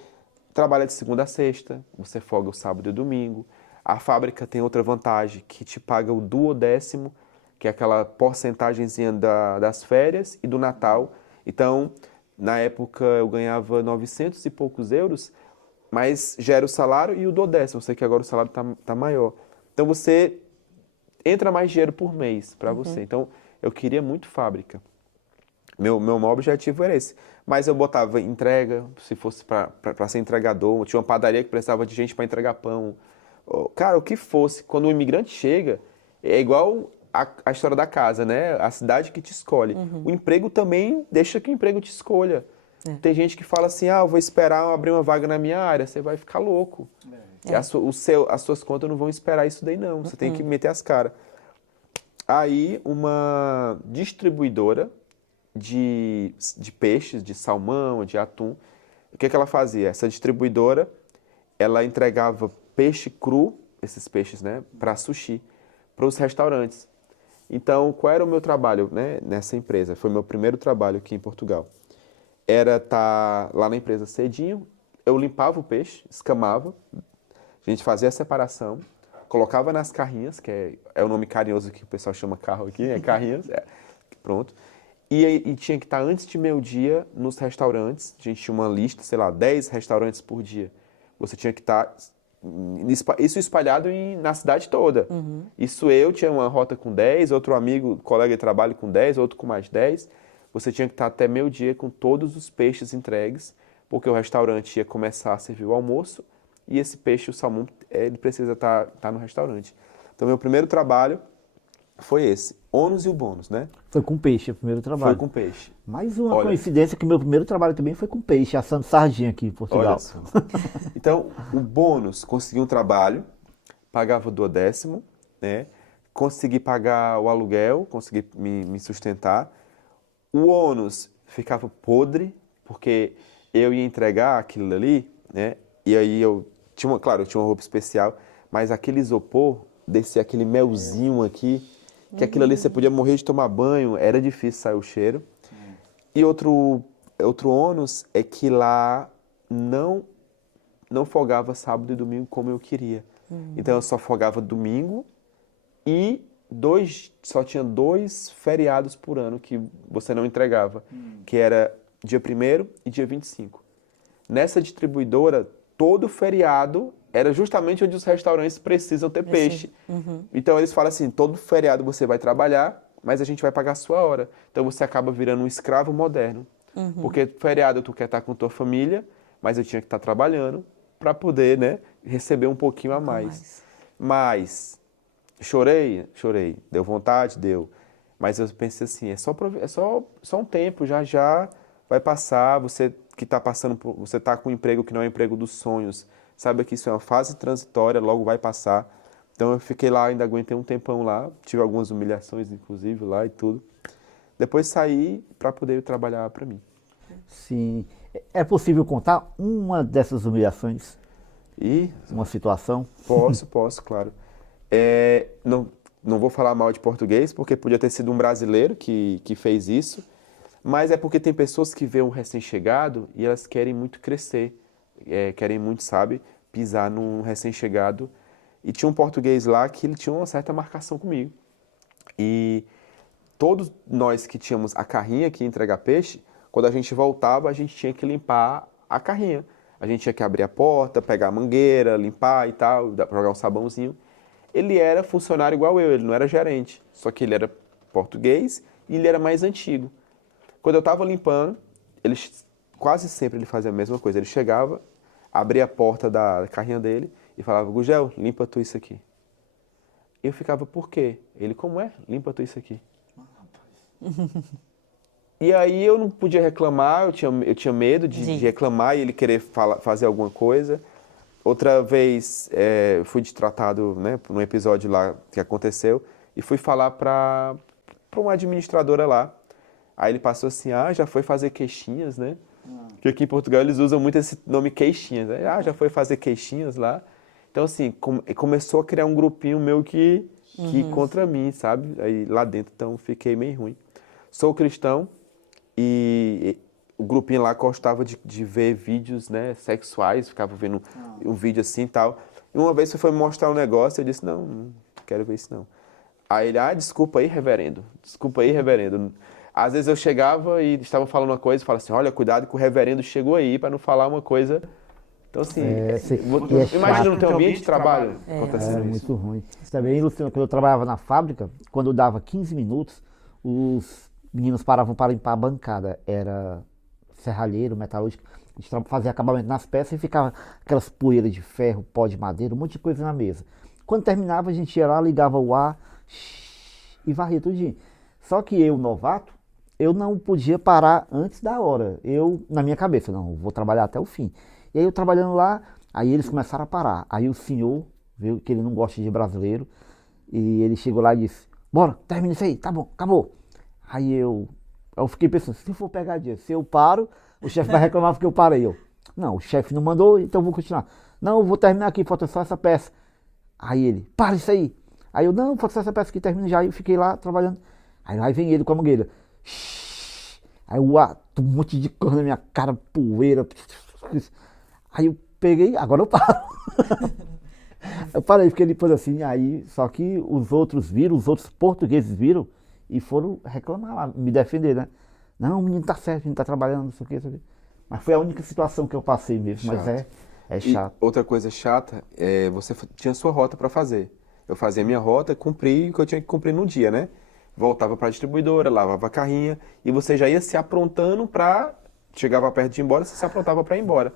trabalha de segunda a sexta, você folga o sábado e o domingo. A fábrica tem outra vantagem, que te paga o 12º, que é aquela porcentagemzinha das férias e do Natal. Então, na época eu ganhava 900 e poucos euros, mas já era o salário e o 12º. Eu sei que agora o salário tá maior. Então você entra mais dinheiro por mês para você. Então eu queria muito fábrica. Meu maior objetivo era esse. Mas eu botava entrega, se fosse para ser entregador. Tinha uma padaria que precisava de gente para entregar pão. Cara, o que fosse. Quando o imigrante chega, é igual a história da casa, né? A cidade que te escolhe. O emprego também deixa que o emprego te escolha. Tem gente que fala assim, eu vou esperar abrir uma vaga na minha área. Você vai ficar louco. E as suas contas não vão esperar isso daí, não. Você tem que meter as caras. Aí, uma distribuidora de peixes, de salmão, de atum, o que ela fazia? Essa distribuidora, ela entregava peixe cru, esses peixes, né, para sushi, para os restaurantes. Então, qual era o meu trabalho, né, nessa empresa? Foi meu primeiro trabalho aqui em Portugal. Era estar lá na empresa cedinho, eu limpava o peixe, escamava, a gente fazia a separação, colocava nas carrinhas, que é o nome carinhoso que o pessoal chama carro aqui, carrinhas, pronto. E tinha que estar antes de meio-dia nos restaurantes, a gente tinha uma lista, sei lá, 10 restaurantes por dia. Você tinha que estar Isso espalhado na cidade toda. Isso eu tinha uma rota com 10, outro amigo, colega de trabalho com 10, outro com mais 10. Você tinha que estar até meio-dia com todos os peixes entregues, porque o restaurante ia começar a servir o almoço e esse peixe, o salmão, ele precisa estar no restaurante. Então, meu primeiro trabalho foi esse, ônus e o bônus, né? Foi com peixe o primeiro trabalho. Foi com peixe. Mais uma Olha, coincidência que meu primeiro trabalho também foi com peixe, assando sardinha aqui em Portugal. Olha só. Então, o bônus, consegui um trabalho, pagava o 12º, né? Consegui pagar o aluguel, consegui me sustentar. O ônus ficava podre, porque eu ia entregar aquilo ali, né? E aí eu tinha uma roupa especial, mas aquele isopor, descia aquele melzinho aqui, que aquilo ali você podia morrer de tomar banho, era difícil sair o cheiro. E outro ônus é que lá não folgava sábado e domingo como eu queria. Então eu só folgava domingo e só tinha 2 feriados por ano que você não entregava, que era dia 1º e dia 25. Nessa distribuidora, todo feriado era justamente onde os restaurantes precisam ter peixe. Então eles falam assim, todo feriado você vai trabalhar, mas a gente vai pagar a sua hora. Então você acaba virando um escravo moderno. Porque feriado tu quer estar com tua família, mas eu tinha que estar trabalhando para poder, né, receber um pouquinho a mais. Mas chorei, deu vontade, deu. Mas eu pensei assim, é só um tempo, já vai passar, você que está passando você está com um emprego que não é o emprego dos sonhos, saiba que isso é uma fase transitória, logo vai passar. Então eu fiquei lá, ainda aguentei um tempão lá, tive algumas humilhações inclusive lá e tudo. Depois saí para poder trabalhar para mim. Sim. É possível contar uma dessas humilhações? E Uma situação? posso, claro. Não vou falar mal de português, porque podia ter sido um brasileiro que fez isso, mas é porque tem pessoas que veem um recém-chegado e elas querem muito crescer, querem muito, sabe, pisar num recém-chegado. E tinha um português lá que ele tinha uma certa marcação comigo. E todos nós que tínhamos a carrinha que ia entregar peixe, quando a gente voltava, a gente tinha que limpar a carrinha. A gente tinha que abrir a porta, pegar a mangueira, limpar e tal, jogar um sabãozinho. Ele era funcionário igual eu, ele não era gerente, só que ele era português e ele era mais antigo. Quando eu estava limpando, quase sempre ele fazia a mesma coisa. Ele chegava, abria a porta da carrinha dele e falava, Gugel, limpa tu isso aqui. Eu ficava, por quê? Ele, como é? Limpa tu isso aqui. E aí eu não podia reclamar, eu tinha medo de reclamar e ele querer fazer alguma coisa. Outra vez fui destratado, né, por um episódio lá que aconteceu e fui falar para uma administradora lá. Aí ele passou assim, já foi fazer queixinhas, né? Porque aqui em Portugal eles usam muito esse nome queixinhas. Né? Já foi fazer queixinhas lá. Então assim, começou a criar um grupinho meu que contra mim, sabe? Aí lá dentro, então fiquei meio ruim. Sou cristão e o grupinho lá gostava de ver vídeos, né, sexuais, ficava vendo um vídeo assim e tal. E uma vez você foi me mostrar um negócio, eu disse, não quero ver isso não. Aí ele, desculpa aí, reverendo. Às vezes eu chegava e estavam falando uma coisa e falava assim, olha, cuidado que o reverendo chegou aí para não falar uma coisa. Então assim, imagina no teu ambiente de trabalho acontecendo isso. Muito ruim. Também, Luciano, quando eu trabalhava na fábrica, quando eu dava 15 minutos, os meninos paravam para limpar a bancada. Era serralheiro, metalúrgico, a gente fazia acabamento nas peças e ficava aquelas poeiras de ferro, pó de madeira, um monte de coisa na mesa. Quando terminava, a gente ia lá, ligava o ar e varria tudinho. Só que eu, novato, eu não podia parar antes da hora. Na minha cabeça, não, vou trabalhar até o fim. E aí eu trabalhando lá, aí eles começaram a parar. Aí o senhor viu que ele não gosta de brasileiro e ele chegou lá e disse, bora, termina isso aí, tá bom, acabou. Aí eu fiquei pensando, se eu for pegar dia, se eu paro, o chefe vai reclamar porque eu parei. Não, o chefe não mandou, então eu vou continuar. Não, eu vou terminar aqui, falta só essa peça. Aí ele, para isso aí. Aí eu, não, falta só essa peça aqui, termina já. Aí eu fiquei lá trabalhando. Aí vem ele com a mangueira. Aí um monte de coisa na minha cara, poeira. Aí eu peguei, agora eu paro. Eu parei, fiquei depois assim, aí, só que os outros portugueses viram e foram reclamar lá, me defender, né? Não, o menino tá certo, o menino tá trabalhando, não sei o que. Mas foi a única situação que eu passei mesmo, mas é É E chato. outra coisa chata é você tinha sua rota para fazer. Eu fazia minha rota, cumpri o que eu tinha que cumprir no dia, né? Voltava para a distribuidora, lavava a carrinha e você já ia se aprontando para chegava perto de ir embora, você se aprontava para ir embora.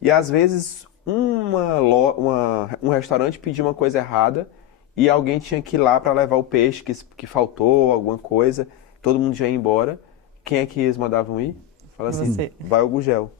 E às vezes um restaurante pedia uma coisa errada e alguém tinha que ir lá para levar o peixe que faltou, alguma coisa. Todo mundo já ia embora. Quem é que eles mandavam ir? Fala assim, Você. vai ao Gugel.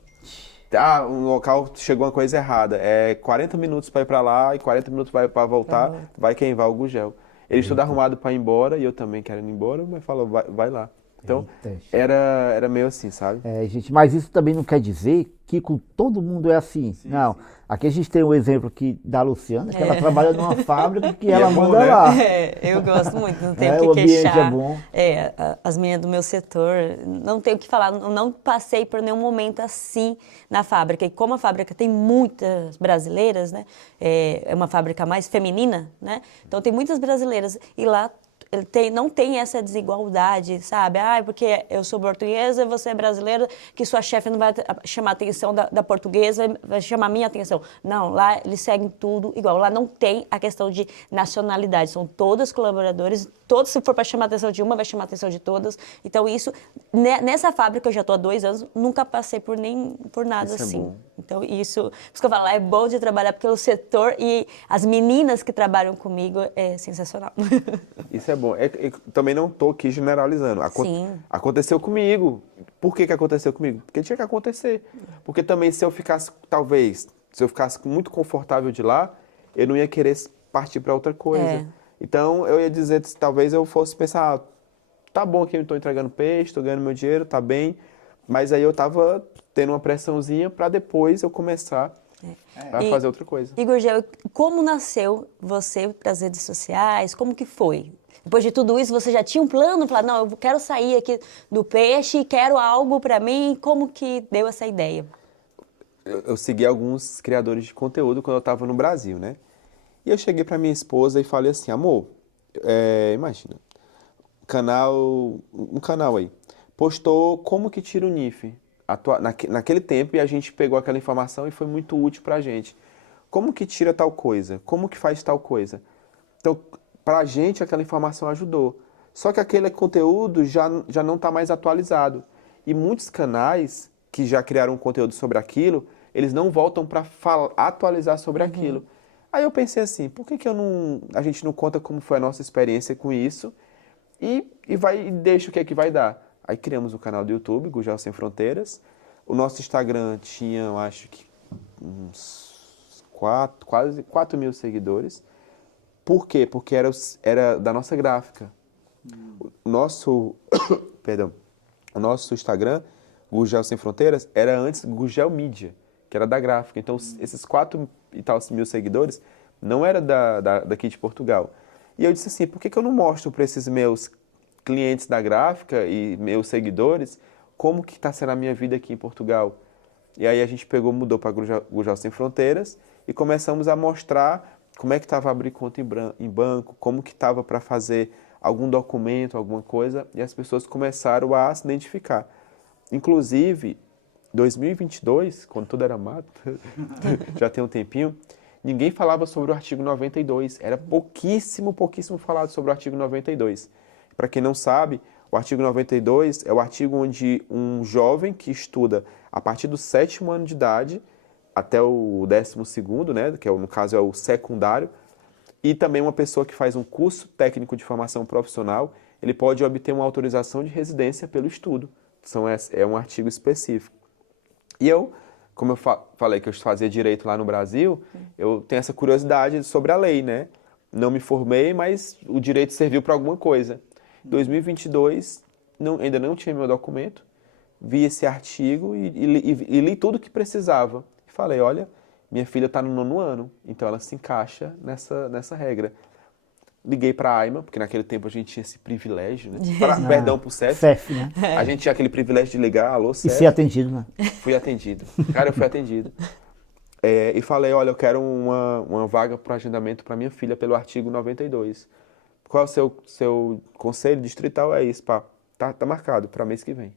Ah, um local chegou uma coisa errada. É 40 minutos para ir para lá e 40 minutos para voltar. Vai quem vai ao Gugel. Eles tudo arrumado para ir embora e eu também querendo ir embora, mas falou, vai lá. Então, Eita. era meio assim, sabe? É, gente, mas isso também não quer dizer que com todo mundo é assim. Não. Aqui a gente tem um exemplo aqui da Luciana, que ela trabalha numa fábrica que ela é bom, manda né? lá. Eu gosto muito, não tenho É, o que o ambiente queixar. é bom. As meninas do meu setor, não tenho o que falar, não passei por nenhum momento assim na fábrica. E como a fábrica tem muitas brasileiras, né? É uma fábrica mais feminina, né? Então tem muitas brasileiras. E lá não tem essa desigualdade, sabe? Porque eu sou portuguesa e você é brasileira, que sua chefe não vai chamar a atenção da portuguesa, vai chamar a minha atenção. Não, lá eles seguem tudo igual. Lá não tem a questão de nacionalidade, são todos colaboradores, todos, se for para chamar a atenção de uma, vai chamar a atenção de todas. Então isso, nessa fábrica eu já estou há 2 anos, nunca passei por nada Isso é assim. bom. Então isso, por isso que eu falo, é bom de trabalhar, porque o setor e as meninas que trabalham comigo é sensacional. Isso é bom. Também não estou aqui generalizando. Sim. Aconteceu comigo. Por que aconteceu comigo? Porque tinha que acontecer. Porque também se eu ficasse muito confortável de lá, eu não ia querer partir para outra coisa. É. Então eu ia dizer, talvez eu fosse pensar, tá bom que eu estou entregando peixe, estou ganhando meu dinheiro, tá bem. Mas aí eu tava tendo uma pressãozinha para depois eu começar a fazer outra coisa. Igor Gel, como nasceu você para as redes sociais? Como que foi? Depois de tudo isso, você já tinha um plano? Falar, não, eu quero sair aqui do peixe, quero algo para mim. Como que deu essa ideia? Eu segui alguns criadores de conteúdo quando eu estava no Brasil, né? E eu cheguei para minha esposa e falei assim, amor, imagina, um canal aí, postou como que tira o NIF naquele tempo e a gente pegou aquela informação e foi muito útil pra gente. Como que tira tal coisa? Como que faz tal coisa? Então, pra gente aquela informação ajudou. Só que aquele conteúdo já não está mais atualizado. E muitos canais que já criaram conteúdo sobre aquilo, eles não voltam para atualizar sobre aquilo. Aí eu pensei assim, por que a gente não conta como foi a nossa experiência com isso e deixa o que é que vai dar? Aí criamos o canal do YouTube, Gugel Sem Fronteiras. O nosso Instagram tinha, eu acho que, quase 4 mil seguidores. Por quê? Porque era da nossa gráfica. O nosso Instagram, Gugel Sem Fronteiras, era antes Gugel Mídia, que era da gráfica. Então, esses 4 e tal mil seguidores não era daqui de Portugal. E eu disse assim, por que eu não mostro para esses meus clientes da gráfica e meus seguidores como que está sendo a minha vida aqui em Portugal? E aí a gente mudou para Gugel Sem Fronteiras e começamos a mostrar como é que estava abrir conta em banco, como que estava para fazer algum documento, alguma coisa, e as pessoas começaram a se identificar. Inclusive, 2022, quando tudo era mato, já tem um tempinho, ninguém falava sobre o artigo 92. Era pouquíssimo falado sobre o artigo 92. Para quem não sabe, o artigo 92 é o artigo onde um jovem que estuda a partir do 7º ano de idade até o 12º, né, que no caso é o secundário, e também uma pessoa que faz um curso técnico de formação profissional, ele pode obter uma autorização de residência pelo estudo. É um artigo específico. E eu, como eu falei que eu fazia direito lá no Brasil, eu tenho essa curiosidade sobre a lei, né? Não me formei, mas o direito serviu para alguma coisa. Em 2022, ainda não tinha meu documento, vi esse artigo e li tudo o que precisava. E falei, olha, minha filha está no 9º ano, então ela se encaixa nessa regra. Liguei para a AIMA, porque naquele tempo a gente tinha esse privilégio, né? Perdão pro CEF. CEF, né? A gente tinha aquele privilégio de ligar, alô, E CEF. ser atendido, né? Fui atendido. Cara, eu fui atendido. E falei, olha, eu quero uma vaga para agendamento para minha filha pelo artigo 92. Qual é o seu conselho distrital? É isso, pá. Tá marcado para mês que vem.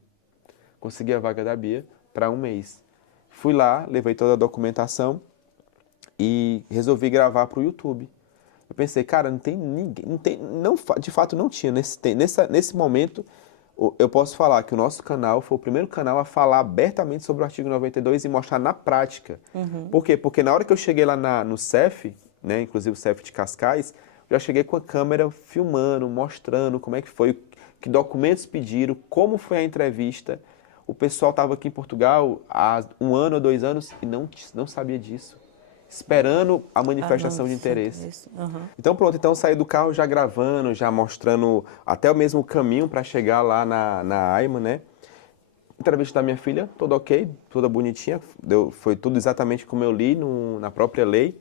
Consegui a vaga da Bia para um mês. Fui lá, levei toda a documentação e resolvi gravar para o YouTube. Eu pensei, cara, não tem ninguém, de fato não tinha. Nesse momento, eu posso falar que o nosso canal foi o primeiro canal a falar abertamente sobre o artigo 92 e mostrar na prática. Por quê? Porque na hora que eu cheguei lá no CEF, né, inclusive o CEF de Cascais, eu já cheguei com a câmera filmando, mostrando como é que foi, que documentos pediram, como foi a entrevista. O pessoal estava aqui em Portugal há 1 ano ou 2 anos e não sabia disso, esperando a manifestação de interesse. Então pronto, então eu saí do carro já gravando, já mostrando até o mesmo caminho para chegar lá na AIMA, né? Entrevista da minha filha, toda ok, toda bonitinha, foi tudo exatamente como eu li na própria lei.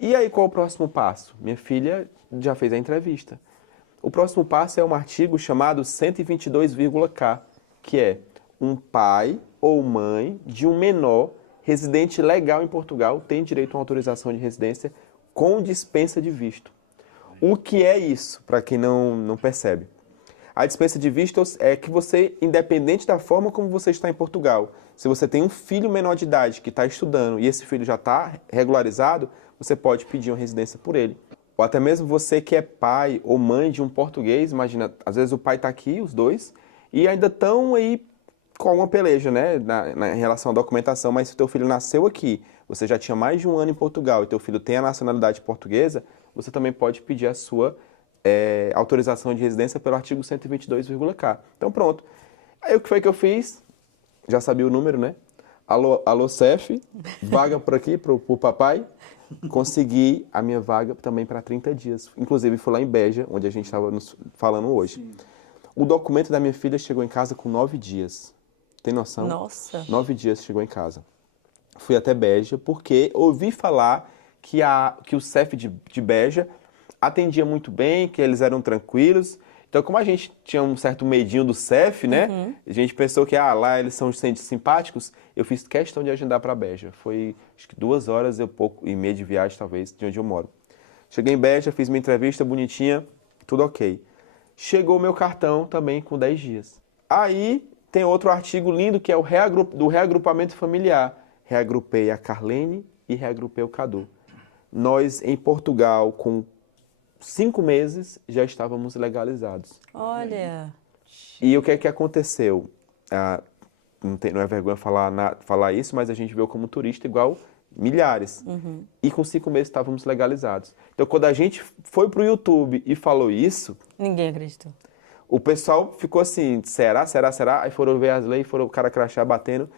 E aí qual o próximo passo? Minha filha já fez a entrevista. O próximo passo é um artigo chamado 122,k, que é um pai ou mãe de um menor residente legal em Portugal tem direito a uma autorização de residência com dispensa de visto. O que é isso, para quem não percebe? A dispensa de visto é que você, independente da forma como você está em Portugal, se você tem um filho menor de idade que está estudando e esse filho já está regularizado, você pode pedir uma residência por ele. Ou até mesmo você que é pai ou mãe de um português, imagina, às vezes o pai está aqui, os dois, e ainda estão aí com uma peleja, né, em relação à documentação, mas se o teu filho nasceu aqui, você já tinha mais de 1 ano em Portugal e teu filho tem a nacionalidade portuguesa, você também pode pedir a sua autorização de residência pelo artigo 122,k. Então pronto. Aí o que foi que eu fiz? Já sabia o número, né? Alô CEF, vaga por aqui, pro papai. Consegui a minha vaga também para 30 dias. Inclusive fui lá em Beja, onde a gente estava falando hoje. Sim. O documento da minha filha chegou em casa com 9 dias. Tem noção? Nossa! 9 dias chegou em casa. Fui até Beja porque ouvi falar que o CEF de Beja atendia muito bem, que eles eram tranquilos. Então, como a gente tinha um certo medinho do CEF, né? A gente pensou que lá eles são simpáticos. Eu fiz questão de agendar para Beja. Foi, acho que 2 horas e meia de viagem, talvez, de onde eu moro. Cheguei em Beja, fiz minha entrevista bonitinha, tudo ok. Chegou o meu cartão também com 10 dias. Aí tem outro artigo lindo que é o do reagrupamento familiar. Reagrupei a Carlene e reagrupei o Cadu. Nós, em Portugal, com 5 meses, já estávamos legalizados. Olha! E o que é que aconteceu? Não é vergonha falar isso, mas a gente veio como turista igual milhares. E com 5 meses estávamos legalizados. Então, quando a gente foi para o YouTube e falou isso... Ninguém acreditou. O pessoal ficou assim, será? Aí foram ver as leis, foram o cara crachá batendo.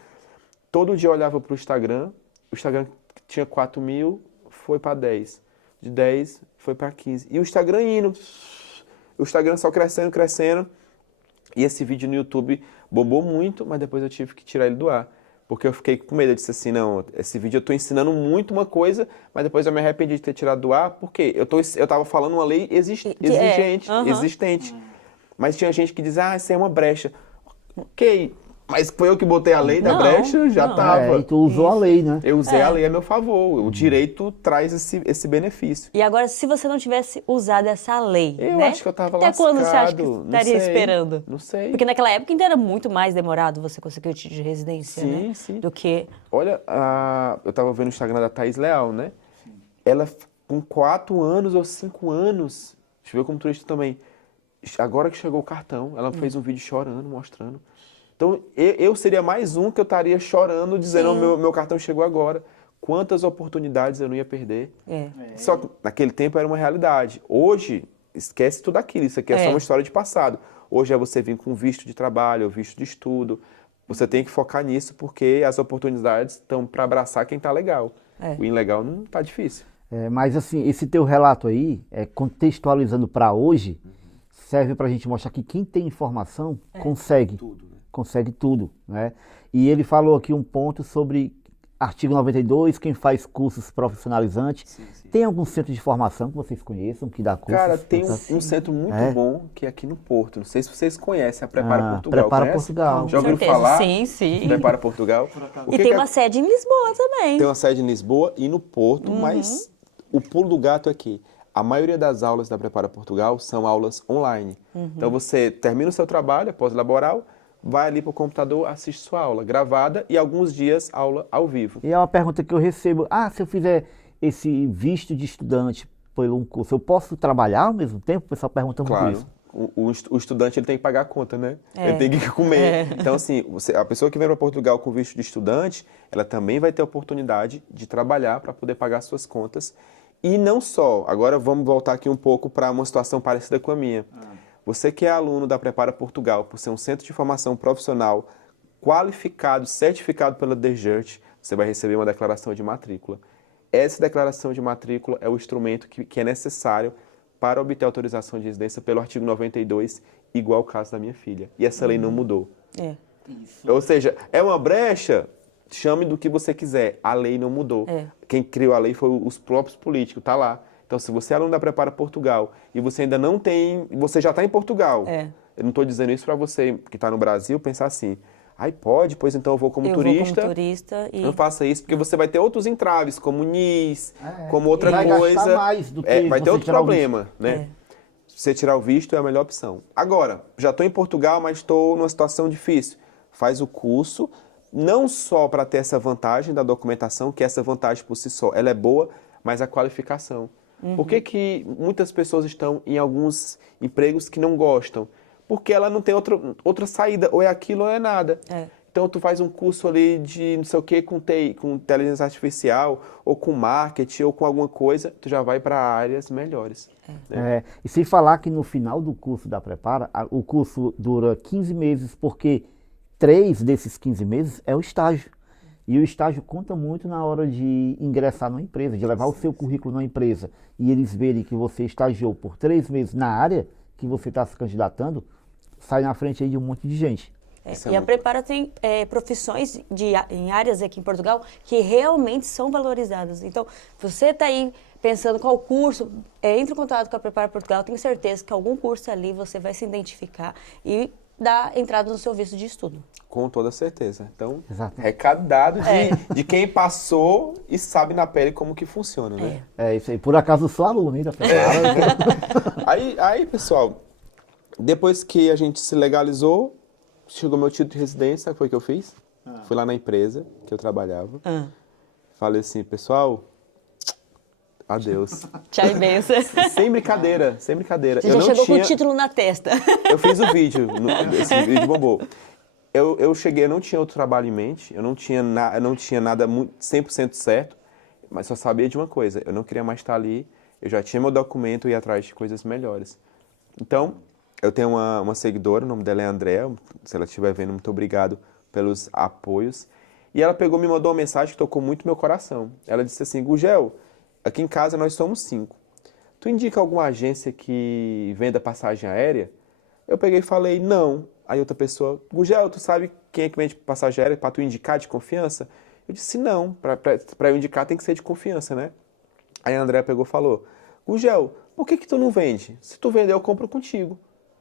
Todo dia eu olhava para o Instagram tinha 4 mil, foi para 10. De 10 foi para 15. E o Instagram indo. O Instagram só crescendo. E esse vídeo no YouTube bombou muito, mas depois eu tive que tirar ele do ar. Porque eu fiquei com medo, eu disse assim, não, esse vídeo eu estou ensinando muito uma coisa, mas depois eu me arrependi de ter tirado do ar, porque eu estava falando uma lei existente. Mas tinha gente que diz, isso é uma brecha. Ok, mas foi eu que botei a lei da brecha, já estava. E tu usou a lei, né? Eu usei a lei a meu favor. O direito traz esse benefício. E agora, se você não tivesse usado essa lei, eu né? acho que eu estava lascado. Até quando você acha que estaria esperando? Não sei. Porque naquela época ainda era muito mais demorado você conseguir o título de residência, né? Sim. Do que... Olha, eu estava vendo o Instagram da Thaís Leal, né? Ela, com 4 anos ou 5 anos, deixa eu ver como turista também, agora que chegou o cartão, ela fez um vídeo chorando, mostrando. Então, eu seria mais um que eu estaria chorando, dizendo, meu cartão chegou agora. Quantas oportunidades eu não ia perder. Só que naquele tempo era uma realidade. Hoje, esquece tudo aquilo. Isso aqui é só uma história de passado. Hoje é você vir com visto de trabalho, visto de estudo. Você tem que focar nisso, porque as oportunidades estão para abraçar quem está legal. O ilegal não está difícil. Mas assim, esse teu relato aí, contextualizando para hoje, serve para a gente mostrar que quem tem informação consegue tudo, né? Consegue tudo, né? E ele falou aqui um ponto sobre artigo 92, quem faz cursos profissionalizantes. Sim. Tem algum centro de formação que vocês conheçam, que dá cursos? Cara, tem um centro muito bom, que é aqui no Porto. Não sei se vocês conhecem, a Prepara Portugal. Prepara Portugal. Já ouviram falar? Sim. Prepara Portugal. E tem uma sede em Lisboa também. Tem uma sede em Lisboa e no Porto, mas o pulo do gato é que a maioria das aulas da Prepara Portugal são aulas online. Então você termina o seu trabalho, pós-laboral, vai ali para o computador, assiste sua aula gravada e alguns dias aula ao vivo. E é uma pergunta que eu recebo, se eu fizer esse visto de estudante pelo um curso, eu posso trabalhar ao mesmo tempo? O pessoal pergunta muito Claro. isso. O estudante ele tem que pagar a conta, né? Ele tem que comer. Então, assim, a pessoa que vem para Portugal com visto de estudante, ela também vai ter a oportunidade de trabalhar para poder pagar suas contas. E não só. Agora vamos voltar aqui um pouco para uma situação parecida com a minha. Você que é aluno da Prepara Portugal, por ser um centro de formação profissional qualificado, certificado pela DGERT, você vai receber uma declaração de matrícula. Essa declaração de matrícula é o instrumento que é necessário para obter autorização de residência pelo artigo 92, igual o caso da minha filha. E essa lei não mudou. Ou seja, é uma brecha, chame do que você quiser. A lei não mudou. Quem criou a lei foi os próprios políticos, tá lá. Então, se você é aluno da Prepara Portugal e você ainda não tem, você já está em Portugal. Eu não estou dizendo isso para você que está no Brasil pensar assim, aí pode, pois então eu vou como turista. Vou como turista e... Não faça isso, porque você vai ter outros entraves, como NIS, como outra Vai coisa. gastar mais do que vai ter você outro tirar o problema, né? Se você tirar o visto é a melhor opção. Agora, já estou em Portugal, mas estou numa situação difícil. Faz o curso, não só para ter essa vantagem da documentação, que essa vantagem por si só, ela é boa, mas a qualificação. Por que muitas pessoas estão em alguns empregos que não gostam? Porque ela não tem outra saída, ou é aquilo ou é nada. Então, tu faz um curso ali de não sei o que com TI, com inteligência artificial, ou com marketing, ou com alguma coisa, tu já vai para áreas melhores. E sem falar que no final do curso da Prepara, o curso dura 15 meses, porque 3 desses 15 meses é o estágio. E o estágio conta muito na hora de ingressar numa empresa, de levar o seu currículo numa empresa e eles verem que você estagiou por 3 meses na área que você está se candidatando, sai na frente aí de um monte de gente. E a Prepara tem profissões em áreas aqui em Portugal que realmente são valorizadas. Então, você está aí pensando qual curso, entre em contato com a Prepara Portugal, tenho certeza que algum curso ali você vai se identificar e dar entrada no seu visto de estudo. Com toda certeza. Então, Exato. recado dado de quem passou e sabe na pele como que funciona, né? É isso aí. Por acaso eu sou aluno, hein, da Prepara. Aí, pessoal, depois que a gente se legalizou, chegou meu título de residência, sabe o que foi que eu fiz? Fui lá na empresa que eu trabalhava. Falei assim, pessoal, adeus. Tchau e benção. Sem brincadeira, sem brincadeira. Você já chegou com o título na testa. Eu fiz o vídeo, esse vídeo bombou. Eu cheguei, eu não tinha outro trabalho em mente, eu não tinha nada 100% certo, mas só sabia de uma coisa, eu não queria mais estar ali, eu já tinha meu documento e ia atrás de coisas melhores. Então, eu tenho uma seguidora, o nome dela é Andréa, se ela estiver vendo, muito obrigado pelos apoios. E ela pegou e me mandou uma mensagem que tocou muito meu coração. Ela disse assim, Gugel, aqui em casa nós somos 5. Tu indica alguma agência que venda passagem aérea? Eu peguei e falei, não. Aí outra pessoa, Gugel, tu sabe quem é que vende passagem aérea para tu indicar de confiança? Eu disse, não, para eu indicar tem que ser de confiança, né? Aí a Andréa pegou e falou, Gugel, por que tu não vende? Se tu vender, eu compro contigo.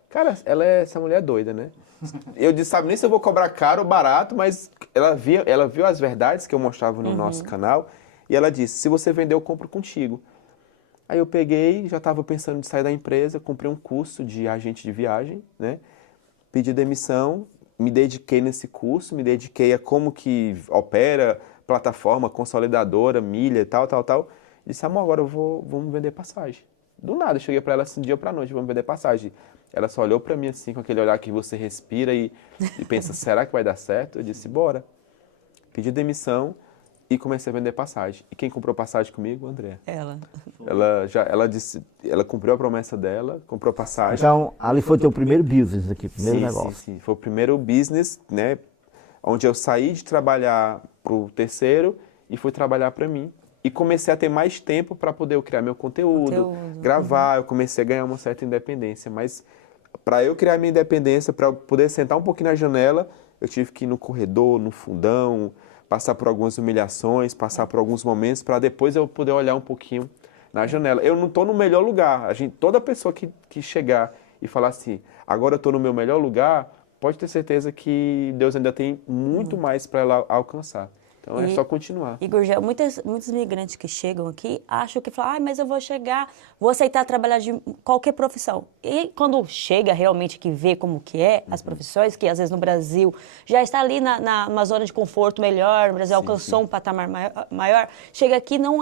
Cara, essa mulher é doida, né? Eu disse, sabe nem se eu vou cobrar caro ou barato, mas ela viu as verdades que eu mostrava no nosso canal e ela disse, se você vender, eu compro contigo. Aí eu peguei, já estava pensando em sair da empresa, comprei um curso de agente de viagem, né? Pedi demissão, me dediquei nesse curso, me dediquei a como que opera, plataforma, consolidadora, milha e tal. Disse, amor, agora vamos vender passagem. Do nada, eu cheguei para ela assim, dia para noite, vamos vender passagem. Ela só olhou para mim assim, com aquele olhar que você respira e pensa, será que vai dar certo? Eu disse, bora. Pedi demissão e comecei a vender passagem. E quem comprou passagem comigo? André. Ela cumpriu a promessa dela, comprou passagem. Então, ali foi teu primeiro business aqui, primeiro negócio. Sim. Foi o primeiro business, né? Onde eu saí de trabalhar pro terceiro e fui trabalhar para mim. E comecei a ter mais tempo para poder eu criar meu conteúdo, gravar. Eu comecei a ganhar uma certa independência. Mas para eu criar minha independência, para eu poder sentar um pouquinho na janela, eu tive que ir no corredor, no fundão, passar por algumas humilhações, passar por alguns momentos, para depois eu poder olhar um pouquinho na janela. Eu não estou no melhor lugar. Toda pessoa que chegar e falar assim, agora eu estou no meu melhor lugar, pode ter certeza que Deus ainda tem muito mais para ela alcançar. Então é só continuar. E, Gurgel, muitos imigrantes que chegam aqui acham que falam, mas eu vou chegar, vou aceitar trabalhar de qualquer profissão. E quando chega realmente que vê como que é as profissões, que às vezes no Brasil já está ali numa zona de conforto melhor, o Brasil alcançou um patamar maior, chega aqui não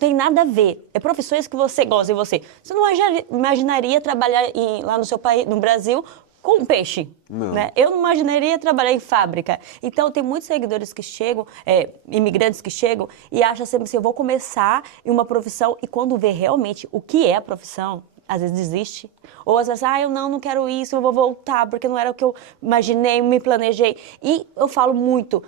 tem nada a ver. É profissões que você gosta e você não imaginaria trabalhar lá no seu país, no Brasil, com peixe, né? Eu não imaginaria trabalhar em fábrica. Então, tem muitos seguidores que chegam, imigrantes que chegam e acham sempre assim, eu vou começar em uma profissão e quando vê realmente o que é a profissão, às vezes desiste. Ou às vezes, eu não quero isso, eu vou voltar, porque não era o que eu imaginei, me planejei. E eu falo muito,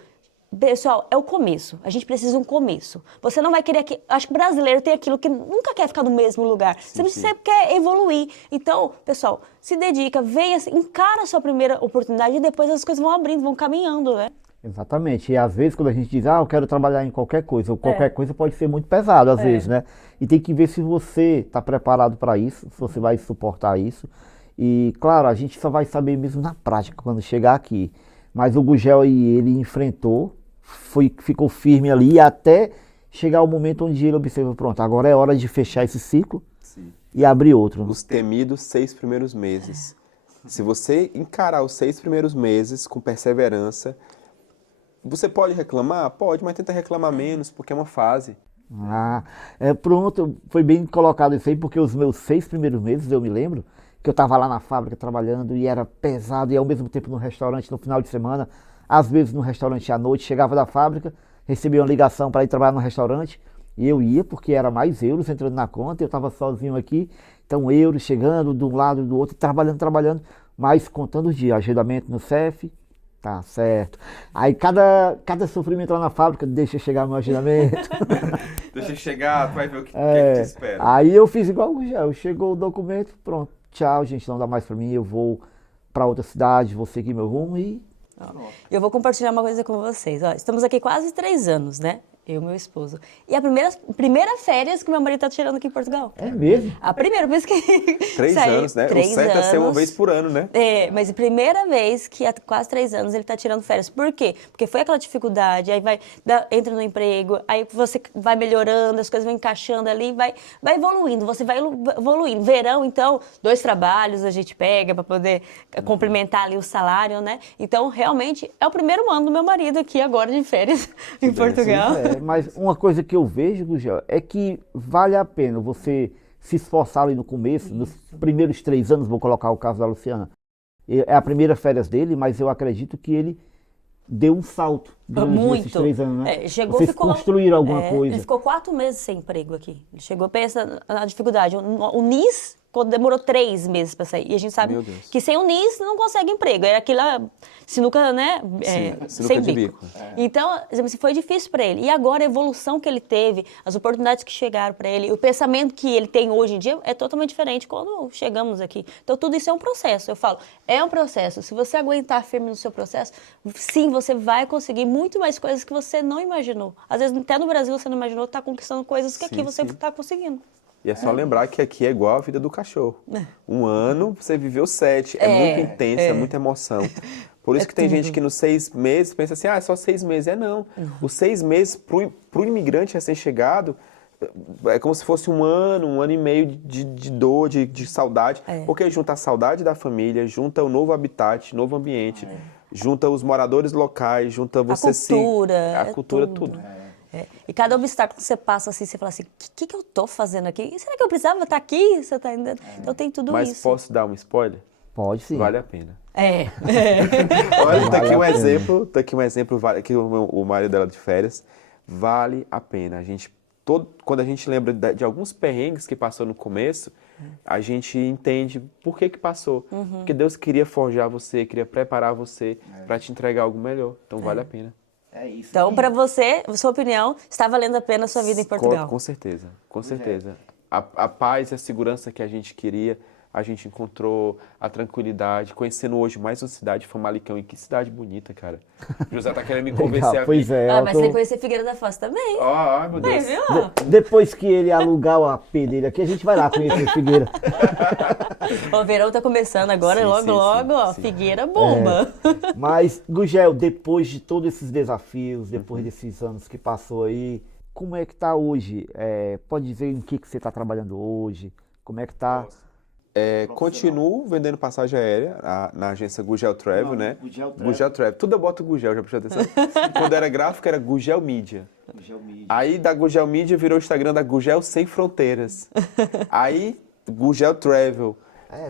pessoal, é o começo. A gente precisa de um começo. Você não vai querer... Acho que o brasileiro tem aquilo que nunca quer ficar no mesmo lugar. Você sempre quer evoluir. Então, pessoal, se dedica, venha, encara a sua primeira oportunidade e depois as coisas vão abrindo, vão caminhando, né? Exatamente. E às vezes quando a gente diz, eu quero trabalhar em qualquer coisa, ou qualquer coisa pode ser muito pesado às vezes, né? E tem que ver se você está preparado para isso, se você vai suportar isso. E, claro, a gente só vai saber mesmo na prática, quando chegar aqui. Mas o Gurgel aí, ele enfrentou, ficou firme ali até chegar o momento onde ele observa, pronto, agora é hora de fechar esse ciclo e abrir outro. Os temidos 6 primeiros meses. Se você encarar os 6 primeiros meses com perseverança, você pode reclamar? Pode, mas tenta reclamar menos, porque é uma fase. Pronto, foi bem colocado isso aí, porque os meus 6 primeiros meses, eu me lembro, que eu estava lá na fábrica trabalhando e era pesado e ao mesmo tempo no restaurante no final de semana, às vezes no restaurante à noite, chegava da fábrica, recebia uma ligação para ir trabalhar no restaurante e eu ia porque era mais euros entrando na conta, eu estava sozinho aqui, então euros chegando de um lado e do outro, trabalhando, mas contando os dias, agendamento no CEF, tá certo. Aí cada sofrimento lá na fábrica, deixa chegar meu agendamento. Deixa chegar, vai ver o que te espera. Aí eu fiz igual o Gel, chegou o documento, pronto. Tchau, gente, não dá mais pra mim, eu vou pra outra cidade, vou seguir meu rumo e... Eu vou compartilhar uma coisa com vocês. Estamos aqui quase 3 anos, né? Eu e meu esposo. E a primeira férias que meu marido tá tirando aqui em Portugal. É mesmo? A primeira vez que... 3 anos, né? 3 o certo é ser uma vez por ano, né? Mas a primeira vez que há quase 3 anos ele tá tirando férias. Por quê? Porque foi aquela dificuldade, aí entra no emprego, aí você vai melhorando, as coisas vão encaixando ali, vai evoluindo, você vai evoluindo. Verão, então, 2 trabalhos a gente pega para poder complementar ali o salário, né? Então, realmente, é o primeiro ano do meu marido aqui agora de férias em Portugal. Mas uma coisa que eu vejo, Gurgel, é que vale a pena você se esforçar ali no começo, nos primeiros 3 anos, vou colocar o caso da Luciana. É a primeira férias dele, mas eu acredito que ele deu um salto durante esses 3 anos, né? Vocês construíram alguma coisa. Ele ficou 4 meses sem emprego aqui. Ele chegou, pensa na dificuldade. O NIS demorou 3 meses para sair. E a gente sabe que sem o NIS não consegue emprego. É aquilo, sinuca, né? Sinuca sem de bico. Então, foi difícil para ele. E agora a evolução que ele teve, as oportunidades que chegaram para ele, o pensamento que ele tem hoje em dia é totalmente diferente quando chegamos aqui. Então, tudo isso é um processo. Eu falo, é um processo. Se você aguentar firme no seu processo, sim, você vai conseguir muito mais coisas que você não imaginou. Às vezes, até no Brasil, você não imaginou estar conquistando coisas que aqui você está conseguindo. E é só lembrar que aqui é igual a vida do cachorro. 1 ano, você viveu 7. É muito intenso, é muita emoção. Por isso que tem gente que nos 6 meses pensa assim, é só 6 meses. Não. Os 6 meses, pro imigrante recém-chegado, é como se fosse 1 ano e meio de dor, de saudade. Porque junta a saudade da família, junta o novo habitat, novo ambiente, junta os moradores locais, junta você a cultura, tudo. E cada obstáculo que você passa assim, você fala assim, o que eu tô fazendo aqui? E será que eu precisava estar aqui? Você tá ainda... Então tem tudo isso. Mas posso dar um spoiler? Pode sim. Vale a pena. Olha, tá aqui um exemplo, que o marido dela de férias, vale a pena. Quando a gente lembra de alguns perrengues que passou no começo, a gente entende por que passou. Porque Deus queria forjar você, queria preparar você para te entregar algo melhor. Então vale a pena. É isso. Então, para você, sua opinião, está valendo a pena a sua vida em Portugal? Com certeza, com certeza. A paz e a segurança que a gente queria, a gente encontrou a tranquilidade, conhecendo hoje mais uma cidade, Famalicão. E que cidade bonita, cara. O José tá querendo me convencer Legal, a pois vir. é. Ah, eu mas tô- você conhecer Figueira da Foz também. Ai, meu Bem, Deus. viu? Depois que ele alugar o AP dele aqui, a gente vai lá conhecer Figueira. O verão tá começando agora, Sim, logo, sim, logo, sim, ó, sim. Figueira bomba. Mas, Gugel, depois de todos esses desafios, depois desses anos que passou aí, como é que tá hoje? Pode dizer em que você tá trabalhando hoje? Como é que tá? Continuo vendendo passagem aérea na agência Gugel Travel, né? Gugel Travel. Tudo eu boto Gugel, já prestou atenção? Quando era gráfico, era Gugel Media. Aí da Gugel Media virou o Instagram da Gugel Sem Fronteiras. Aí, Gugel Travel.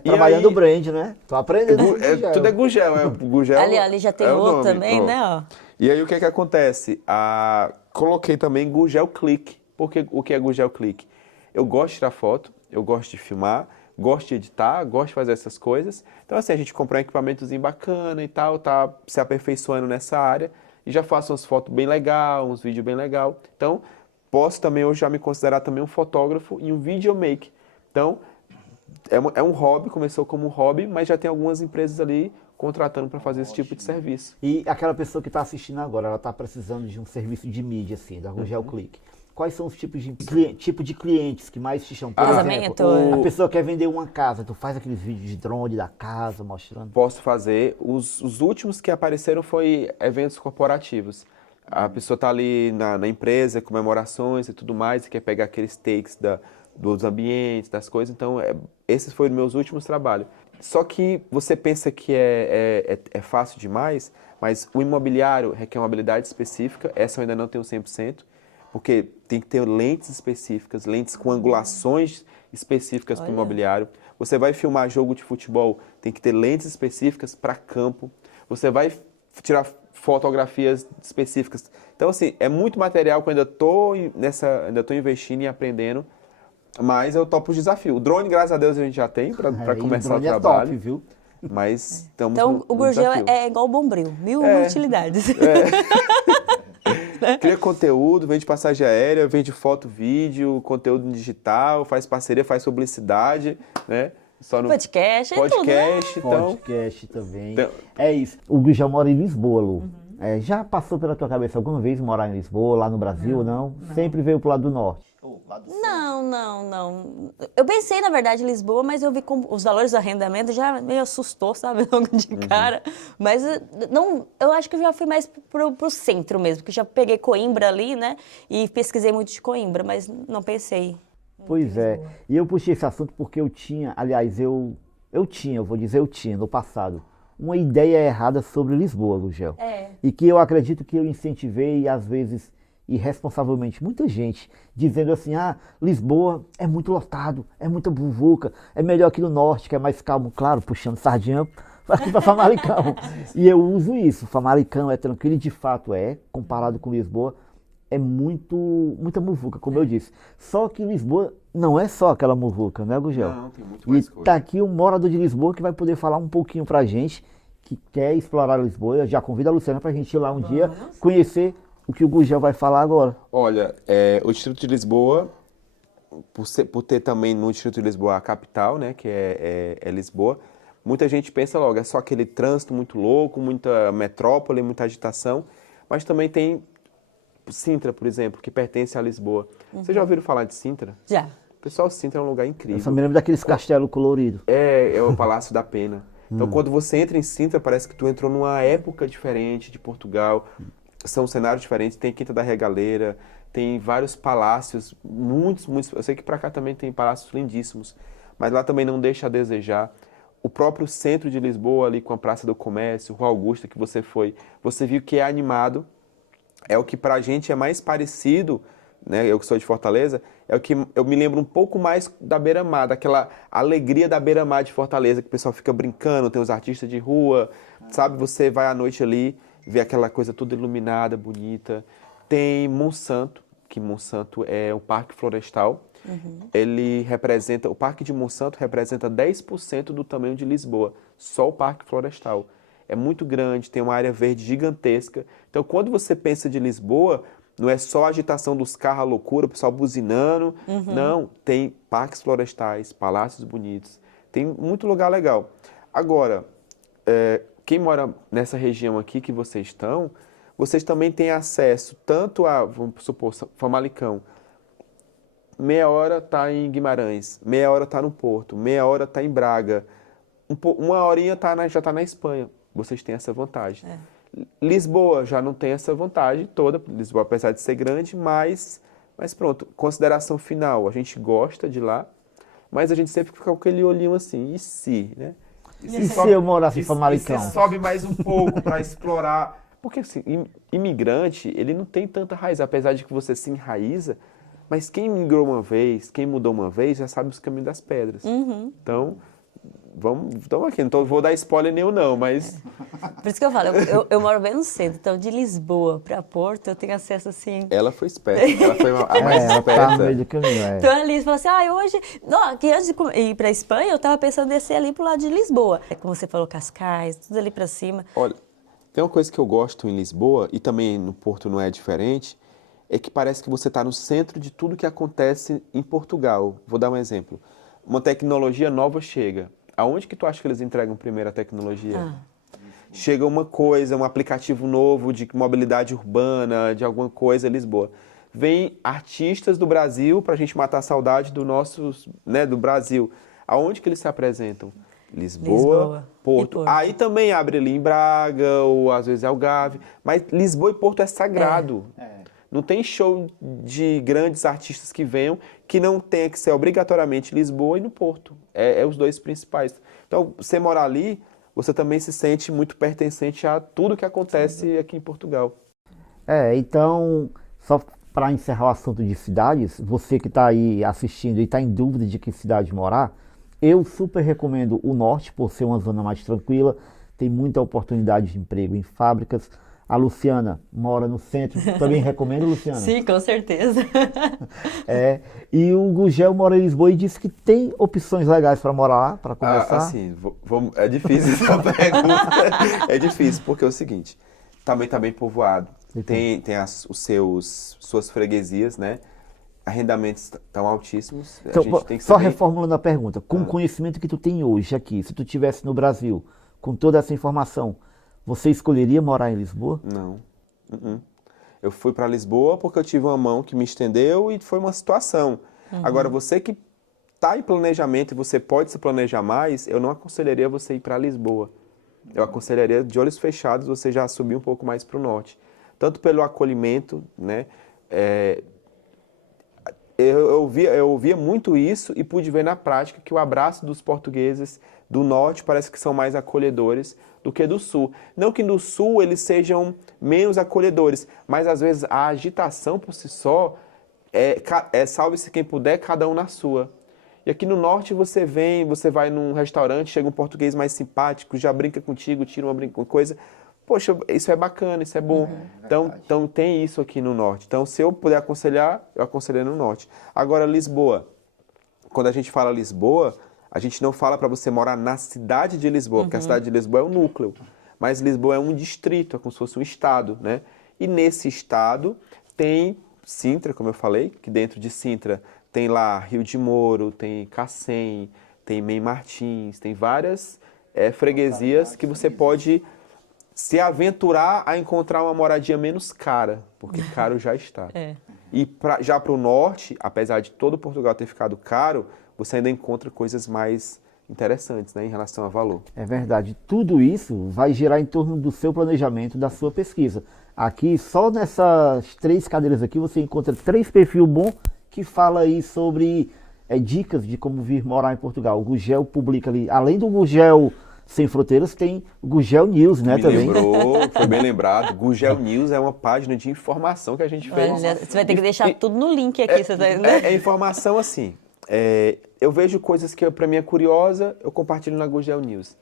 E Trabalhando o aí, brand, né? Tô aprendendo com o Gugel. tudo é Gugel, Gugel. Ali já tem é o outro nome, também, ó. né, ó. E aí o que é que acontece? Coloquei também Gugel Click. Porque o que é Gugel Click? Eu gosto de tirar foto, eu gosto de filmar, gosto de editar, gosto de fazer essas coisas. Então assim, a gente comprou um equipamentozinho bacana e tal, tá se aperfeiçoando nessa área e já faço umas fotos bem legal, uns vídeos bem legal. Então, posso também hoje já me considerar também um fotógrafo e um videomaker. Então, é um hobby, começou como um hobby, mas já tem algumas empresas ali contratando para fazer esse tipo de serviço. E aquela pessoa que está assistindo agora, ela está precisando de um serviço de mídia, assim, da Gugel Click. Quais são os tipos de clientes que mais te chamam? Por Casamento, exemplo, a pessoa quer vender uma casa, tu faz aqueles vídeos de drone da casa, mostrando. Posso fazer. Os últimos que apareceram foi eventos corporativos. A pessoa está ali na empresa, comemorações e tudo mais, e quer pegar aqueles takes dos ambientes, das coisas. Então, esses foram meus últimos trabalhos. Só que você pensa que é fácil demais, mas o imobiliário requer uma habilidade específica. Essa eu ainda não tenho 100%, porque tem que ter lentes específicas, lentes com angulações específicas para o imobiliário. Você vai filmar jogo de futebol, tem que ter lentes específicas para campo. Você vai tirar fotografias específicas. Então, assim, é muito material que eu ainda estou investindo e aprendendo, mas eu topo o desafio. O drone, graças a Deus, a gente já tem para começar o drone trabalho. É top, viu? Mas estamos Então, no o Gurgel desafio. é igual o Bombril, mil utilidades. Cria conteúdo, vende passagem aérea, vende foto, vídeo, conteúdo digital, faz parceria, faz publicidade, né? Só no Podcast, é tudo, né? podcast, então... Podcast também. Então- É isso. O Gugel mora em Lisboa, Lu. Já passou pela tua cabeça alguma vez morar em Lisboa, lá no Brasil, não? Sempre veio pro lado do norte. Não. Eu pensei, na verdade, em Lisboa, mas eu vi como os valores do arrendamento já meio assustou, sabe, logo de cara. Mas não, eu acho que eu já fui mais pro centro mesmo, porque já peguei Coimbra ali, né, e pesquisei muito de Coimbra, mas não pensei. Pois é. E eu puxei esse assunto porque eu tinha, aliás, eu tinha no passado, uma ideia errada sobre Lisboa, Gugel. E que eu acredito que eu incentivei e às vezes irresponsavelmente muita gente dizendo assim, Lisboa é muito lotado, é muita buvuca, é melhor aqui no norte, que é mais calmo, claro, puxando sardinha aqui para Famalicão. E eu uso isso, Famalicão é tranquilo e de fato comparado com Lisboa, é muita muvuca, como eu disse. Só que Lisboa não é só aquela muvuca, né, Gugel? Não, tem muito mais E coisa. tá aqui um morador de Lisboa que vai poder falar um pouquinho pra gente, que quer explorar Lisboa. Eu já convido a Luciana pra gente ir lá um dia, conhecer o que o Gugel vai falar agora. Olha, o Distrito de Lisboa, por ter também no Distrito de Lisboa a capital, né, que é Lisboa, muita gente pensa logo, é só aquele trânsito muito louco, muita metrópole, muita agitação, mas também tem Sintra, por exemplo, que pertence a Lisboa. Vocês já ouviram falar de Sintra? Já. Pessoal, Sintra é um lugar Eu incrível. só me lembro daqueles castelos coloridos. É o Palácio da Pena. Então, quando você entra em Sintra, parece que tu entrou numa época diferente de Portugal. São cenários diferentes. Tem Quinta da Regaleira, tem vários palácios, muitos. Eu sei que pra cá também tem palácios lindíssimos, mas lá também não deixa a desejar. O próprio centro de Lisboa, ali com a Praça do Comércio, Rua Augusta, que você foi, você viu que é animado. É o que pra gente é mais parecido, né? Eu que sou de Fortaleza, é o que eu me lembro um pouco mais da Beira-Mar, daquela alegria da Beira-Mar de Fortaleza, que o pessoal fica brincando, tem os artistas de rua, sabe? Você vai à noite ali, vê aquela coisa toda iluminada, bonita. Tem Monsanto, que Monsanto é um parque florestal. O Parque de Monsanto representa 10% do tamanho de Lisboa, só o Parque Florestal. É muito grande, tem uma área verde gigantesca. Então, quando você pensa de Lisboa, não é só a agitação dos carros, a loucura, o pessoal buzinando. Não, tem parques florestais, palácios bonitos, Tem muito lugar legal. Agora, quem mora nessa região aqui que vocês estão, vocês também têm acesso tanto a, vamos supor, Famalicão, meia hora está em Guimarães, meia hora está no Porto, meia hora está em Braga, uma horinha já está na Espanha. Vocês têm essa vantagem. Lisboa já não tem essa vantagem toda, Lisboa apesar de ser grande, mas pronto, consideração final, a gente gosta de lá, mas a gente sempre fica com aquele olhinho assim, e se, né? E se eu morasse em Famalicão? E se sobe mais um pouco para explorar, porque assim, imigrante, ele não tem tanta raiz, apesar de que você se enraiza, mas quem migrou uma vez, quem mudou uma vez, já sabe os caminhos das pedras. Então, estamos aqui, não vou dar spoiler nenhum não, mas... Por isso que eu falo, eu moro bem no centro, então de Lisboa para Porto eu tenho acesso assim... Ela foi esperta, ela foi a mais Ela esperta. tá no meio do caminho, Então a Liz falou assim, hoje... Não, que antes de ir para Espanha, eu tava pensando em descer ali pro lado de Lisboa. É como você falou, Cascais, tudo ali para cima. Olha, tem uma coisa que eu gosto em Lisboa, e também no Porto não é diferente, é que parece que você está no centro de tudo que acontece em Portugal. Vou dar um exemplo. Uma tecnologia nova chega. Aonde que tu acha que eles entregam primeiro a tecnologia? Chega uma coisa, um aplicativo novo de mobilidade urbana, de alguma coisa, Lisboa. Vem artistas do Brasil para a gente matar a saudade do nosso, né, do Brasil. Aonde que eles se apresentam? Lisboa, Porto. Aí também abre ali em Braga, ou às vezes Algarve. Mas Lisboa e Porto é sagrado. Não tem show de grandes artistas que venham que não tenha que ser obrigatoriamente Lisboa e no Porto. É os dois principais. Então, você morar ali, você também se sente muito pertencente a tudo que acontece aqui em Portugal. Então, só para encerrar o assunto de cidades, você que está aí assistindo e está em dúvida de que cidade morar, eu super recomendo o Norte, por ser uma zona mais tranquila, tem muita oportunidade de emprego em fábricas. A Luciana mora no centro, também recomendo, Luciana? Sim, com certeza. E o Gugel mora em Lisboa e disse que tem opções legais para morar lá, para começar. Assim, é difícil essa pergunta. É difícil, porque é o seguinte, também está bem povoado, tem suas freguesias, né? Arrendamentos estão altíssimos. Então, a gente tem que só saber... reformulando a pergunta, com o conhecimento que tu tem hoje aqui, se tu estivesse no Brasil, com toda essa informação, você escolheria morar em Lisboa? Não. Eu fui para Lisboa porque eu tive uma mão que me estendeu e foi uma situação. Agora, você que está em planejamento e você pode se planejar mais, eu não aconselharia você ir para Lisboa. Eu aconselharia, de olhos fechados, você já subir um pouco mais para o norte. Tanto pelo acolhimento, né? Eu ouvia muito isso e pude ver na prática que o abraço dos portugueses do norte parece que são mais acolhedores do que do sul. Não que no sul eles sejam menos acolhedores, mas às vezes a agitação por si só salve-se quem puder, cada um na sua. E aqui no norte você vai num restaurante, chega um português mais simpático, já brinca contigo, tira uma coisa. Poxa, isso é bacana, isso é bom. Então tem isso aqui no norte. Então se eu puder aconselhar, eu aconselho no norte. Agora Lisboa. Quando a gente fala Lisboa, a gente não fala para você morar na cidade de Lisboa, porque a cidade de Lisboa é o núcleo. Mas Lisboa é um distrito, é como se fosse um estado, né? E nesse estado tem Sintra, como eu falei, que dentro de Sintra tem lá Rio de Moro, tem Cacém, tem Mem Martins, tem várias freguesias que você pode se aventurar a encontrar uma moradia menos cara, porque caro já está. E já para o norte, apesar de todo Portugal ter ficado caro, você ainda encontra coisas mais interessantes, né, em relação a valor. É verdade. Tudo isso vai girar em torno do seu planejamento, da sua pesquisa. Aqui, só nessas 3 cadeiras aqui, você encontra 3 perfis bons que fala aí sobre dicas de como vir morar em Portugal. O Gugel publica ali, além do Gugel Sem Fronteiras, tem o Gugel News, né, também. Lembrou, foi bem lembrado. Gugel News é uma página de informação que a gente fez. Olha, você vai ter que deixar tudo no link aqui. É informação assim. Eu vejo coisas que para mim é curiosa, eu compartilho na Gugel News.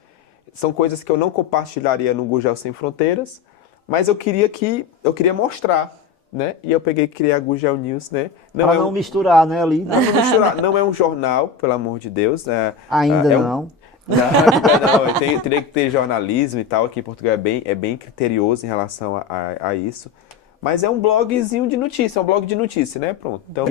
São coisas que eu não compartilharia no Gugel Sem Fronteiras, mas eu queria mostrar, né? E eu peguei e criei a Gugel News, né? Para não misturar, né, ali. Não misturar. Não é um jornal, pelo amor de Deus. Ainda não. Não, teria que ter jornalismo e tal. Aqui em Portugal é bem criterioso em relação a isso. Mas é um blogzinho de notícia, é um blog de notícia, né? Pronto. Então,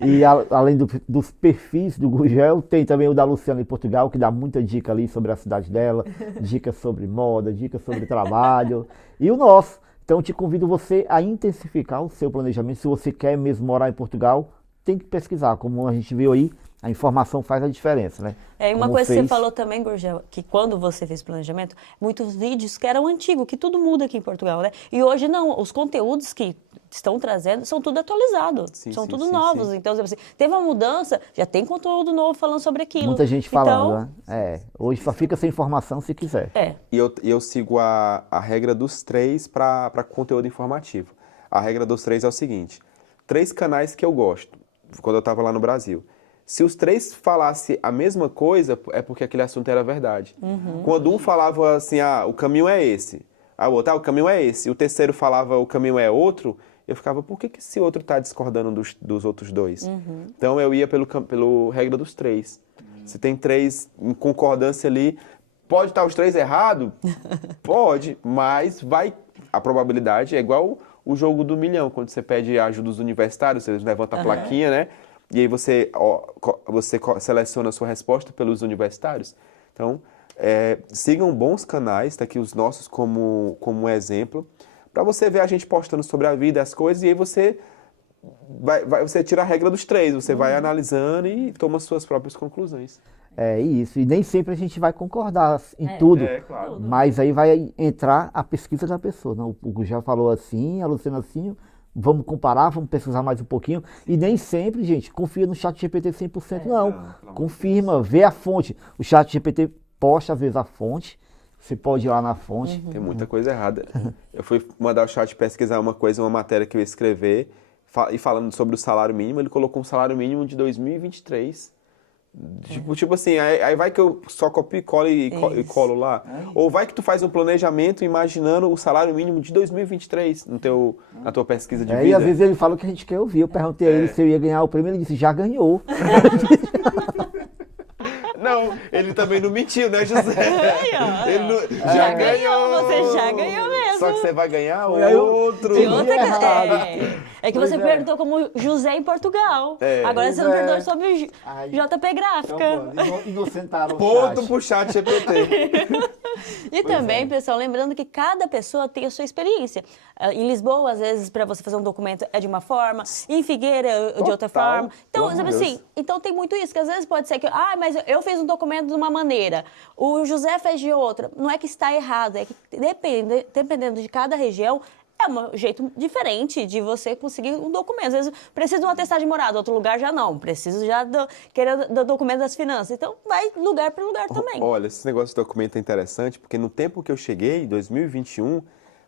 E além dos perfis do Gurgel, tem também o da Luciana em Portugal, que dá muita dica ali sobre a cidade dela, dicas sobre moda, dicas sobre trabalho. E o nosso. Então, te convido você a intensificar o seu planejamento. Se você quer mesmo morar em Portugal, tem que pesquisar. Como a gente viu aí, a informação faz a diferença, né? É, e uma Como coisa que fez. você falou também, Gurgel, que quando você fez planejamento, muitos vídeos que eram antigos, que tudo muda aqui em Portugal, né? E hoje não, os conteúdos que estão trazendo são tudo atualizados, Sim, são sim, tudo sim, novos. sim. Então, assim, teve uma mudança, já tem conteúdo novo falando sobre aquilo. Muita gente falando, Então, né? Hoje só fica sem informação se quiser. e eu sigo a regra dos 3 para conteúdo informativo. A regra dos 3 é o seguinte: 3 canais que eu gosto, quando eu estava lá no Brasil. Se os 3 falassem a mesma coisa, é porque aquele assunto era verdade. Quando um falava assim, o caminho é esse. O outro, o caminho é esse. E o terceiro falava, o caminho é outro. Eu ficava, por que esse outro está discordando dos outros 2? Então eu ia pelo regra dos 3. Se tem 3 em concordância ali, pode estar os 3 errados? Pode, mas a probabilidade é igual o jogo do milhão, quando você pede a ajuda dos universitários, eles levantam a plaquinha, né? E aí você seleciona a sua resposta pelos universitários. Então, sigam bons canais, tá aqui os nossos como exemplo, para você ver a gente postando sobre a vida, as coisas, e aí você você tira a regra dos 3, você vai analisando e toma suas próprias conclusões. É isso, e nem sempre a gente vai concordar em tudo, Claro. mas aí vai entrar a pesquisa da pessoa. Não? O Gurgel falou assim, a Luciana assim, vamos comparar, vamos pesquisar mais um pouquinho, e nem sempre, gente, confia no ChatGPT 100%, não. Confirma, vê a fonte. O ChatGPT posta, às vezes, a fonte, você pode ir lá na fonte. Tem muita coisa errada. Eu fui mandar o chat pesquisar uma matéria que eu ia escrever, e falando sobre o salário mínimo, ele colocou um salário mínimo de 2023. Tipo assim, aí vai que eu só copio e colo e colo lá. Ou vai que tu faz um planejamento imaginando o salário mínimo de 2023 na tua pesquisa de vida. E às vezes ele fala o que a gente quer ouvir. Eu perguntei a ele se eu ia ganhar o prêmio, ele disse, já ganhou. Não, ele também não mentiu, né, José? Ele não, já ganhou, você já ganhou mesmo. Só que você vai ganhar Aí eu- outro. E outra errado. é que Pois você é. perguntou como José em Portugal. Agora você não Pois é. perguntou sobre Ai. JP Gráfica. Inocentaram o Ponto chat. pro chat GPT. E também, pessoal, lembrando que cada pessoa tem a sua experiência. Em Lisboa, às vezes, para você fazer um documento é de uma forma, em Figueira é de outra Total. forma. Então, Pelo sabe amor de assim, Deus. então tem muito isso, que às vezes pode ser que, mas eu fiz um documento de uma maneira, o José fez de outra. Não é que está errado, é que dependendo de cada região, é um jeito diferente de você conseguir um documento. Às vezes precisa de um atestado de morada, outro lugar já não. Preciso já querer do documento das finanças. Então, vai lugar para lugar também. Olha, esse negócio de documento é interessante, porque no tempo que eu cheguei, em 2021,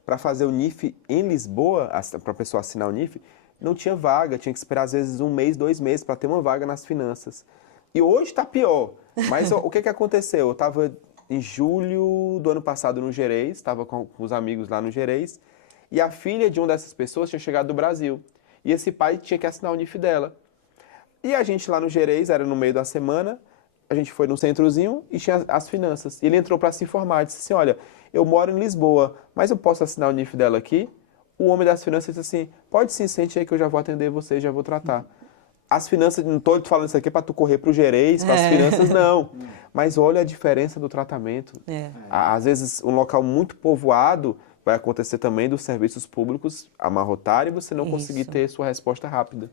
para fazer o NIF em Lisboa, para a pessoa assinar o NIF, não tinha vaga, tinha que esperar às vezes 1 mês, 2 meses para ter uma vaga nas finanças. E hoje está pior. Mas o que aconteceu? Eu estava em julho do ano passado no Gerês, estava com os amigos lá no Gerês, e a filha de uma dessas pessoas tinha chegado do Brasil. E esse pai tinha que assinar o NIF dela. E a gente lá no Gerês, era no meio da semana, a gente foi no centrozinho e tinha as finanças. E ele entrou para se informar, disse assim, olha, eu moro em Lisboa, mas eu posso assinar o NIF dela aqui? O homem das finanças disse assim, pode sim, sente aí que eu já vou atender você, já vou tratar. As finanças, não estou falando isso aqui para tu correr para o Gerês, para as finanças, não. Mas olha a diferença do tratamento. Às vezes, um local muito povoado vai acontecer também dos serviços públicos amarrotarem e você não conseguir ter sua resposta rápida.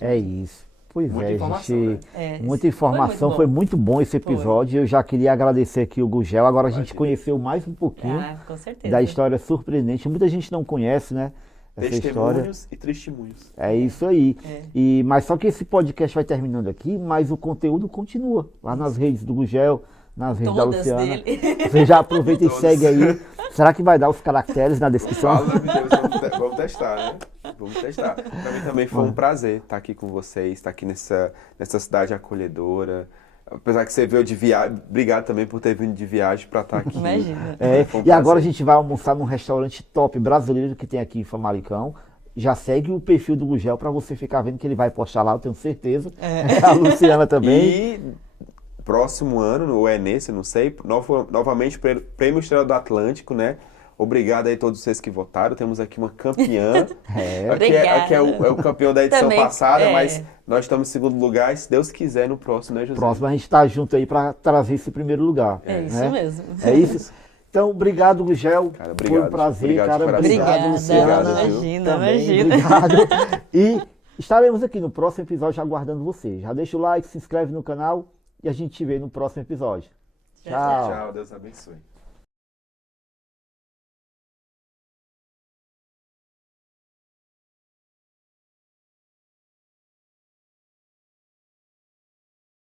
É isso. Pois Muita é, informação, gente. né? Muita informação, foi muito bom esse episódio. Eu já queria agradecer aqui o Gurgel. Agora a gente conheceu mais um pouquinho Com certeza. da história surpreendente. Muita gente não conhece, né? Essa história. Testemunhos e testemunhos. É isso aí. Mas só que esse podcast vai terminando aqui, mas o conteúdo continua lá nas redes do Gurgel, nas redes Todas da Luciana. dele. Você já aproveita e Todas. segue aí. Será que vai dar os caracteres na descrição? Fala, meu Deus, vamos testar, né? Vamos testar. Para mim também foi um prazer estar aqui com vocês, estar aqui nessa cidade acolhedora. Apesar que você veio de viagem, obrigado também por ter vindo de viagem para estar aqui. Imagina. Foi um E agora a prazer. gente vai almoçar num restaurante top brasileiro que tem aqui em Famalicão. Já segue o perfil do Gurgel para você ficar vendo que ele vai postar lá, eu tenho certeza. A Luciana também. E próximo ano, ou é nesse, não sei, novamente Prêmio Estrela do Atlântico, né? Obrigado aí a todos vocês que votaram. Temos aqui uma campeã. Obrigada. Aqui é o campeão da edição Também, passada, mas nós estamos em segundo lugar. E se Deus quiser, no próximo, né, José? Próximo a gente está junto aí para trazer esse primeiro lugar. É isso né? mesmo. É isso. Então, obrigado, Gugel. Cara, Foi obrigado. um prazer, Obrigado de cara. coração. Obrigado, Obrigada, Luciana. Obrigado, imagina, Também, imagina. obrigado. E estaremos aqui no próximo episódio aguardando você. Já deixa o like, se inscreve no canal e a gente te vê no próximo episódio. Tchau. Tchau, Deus abençoe.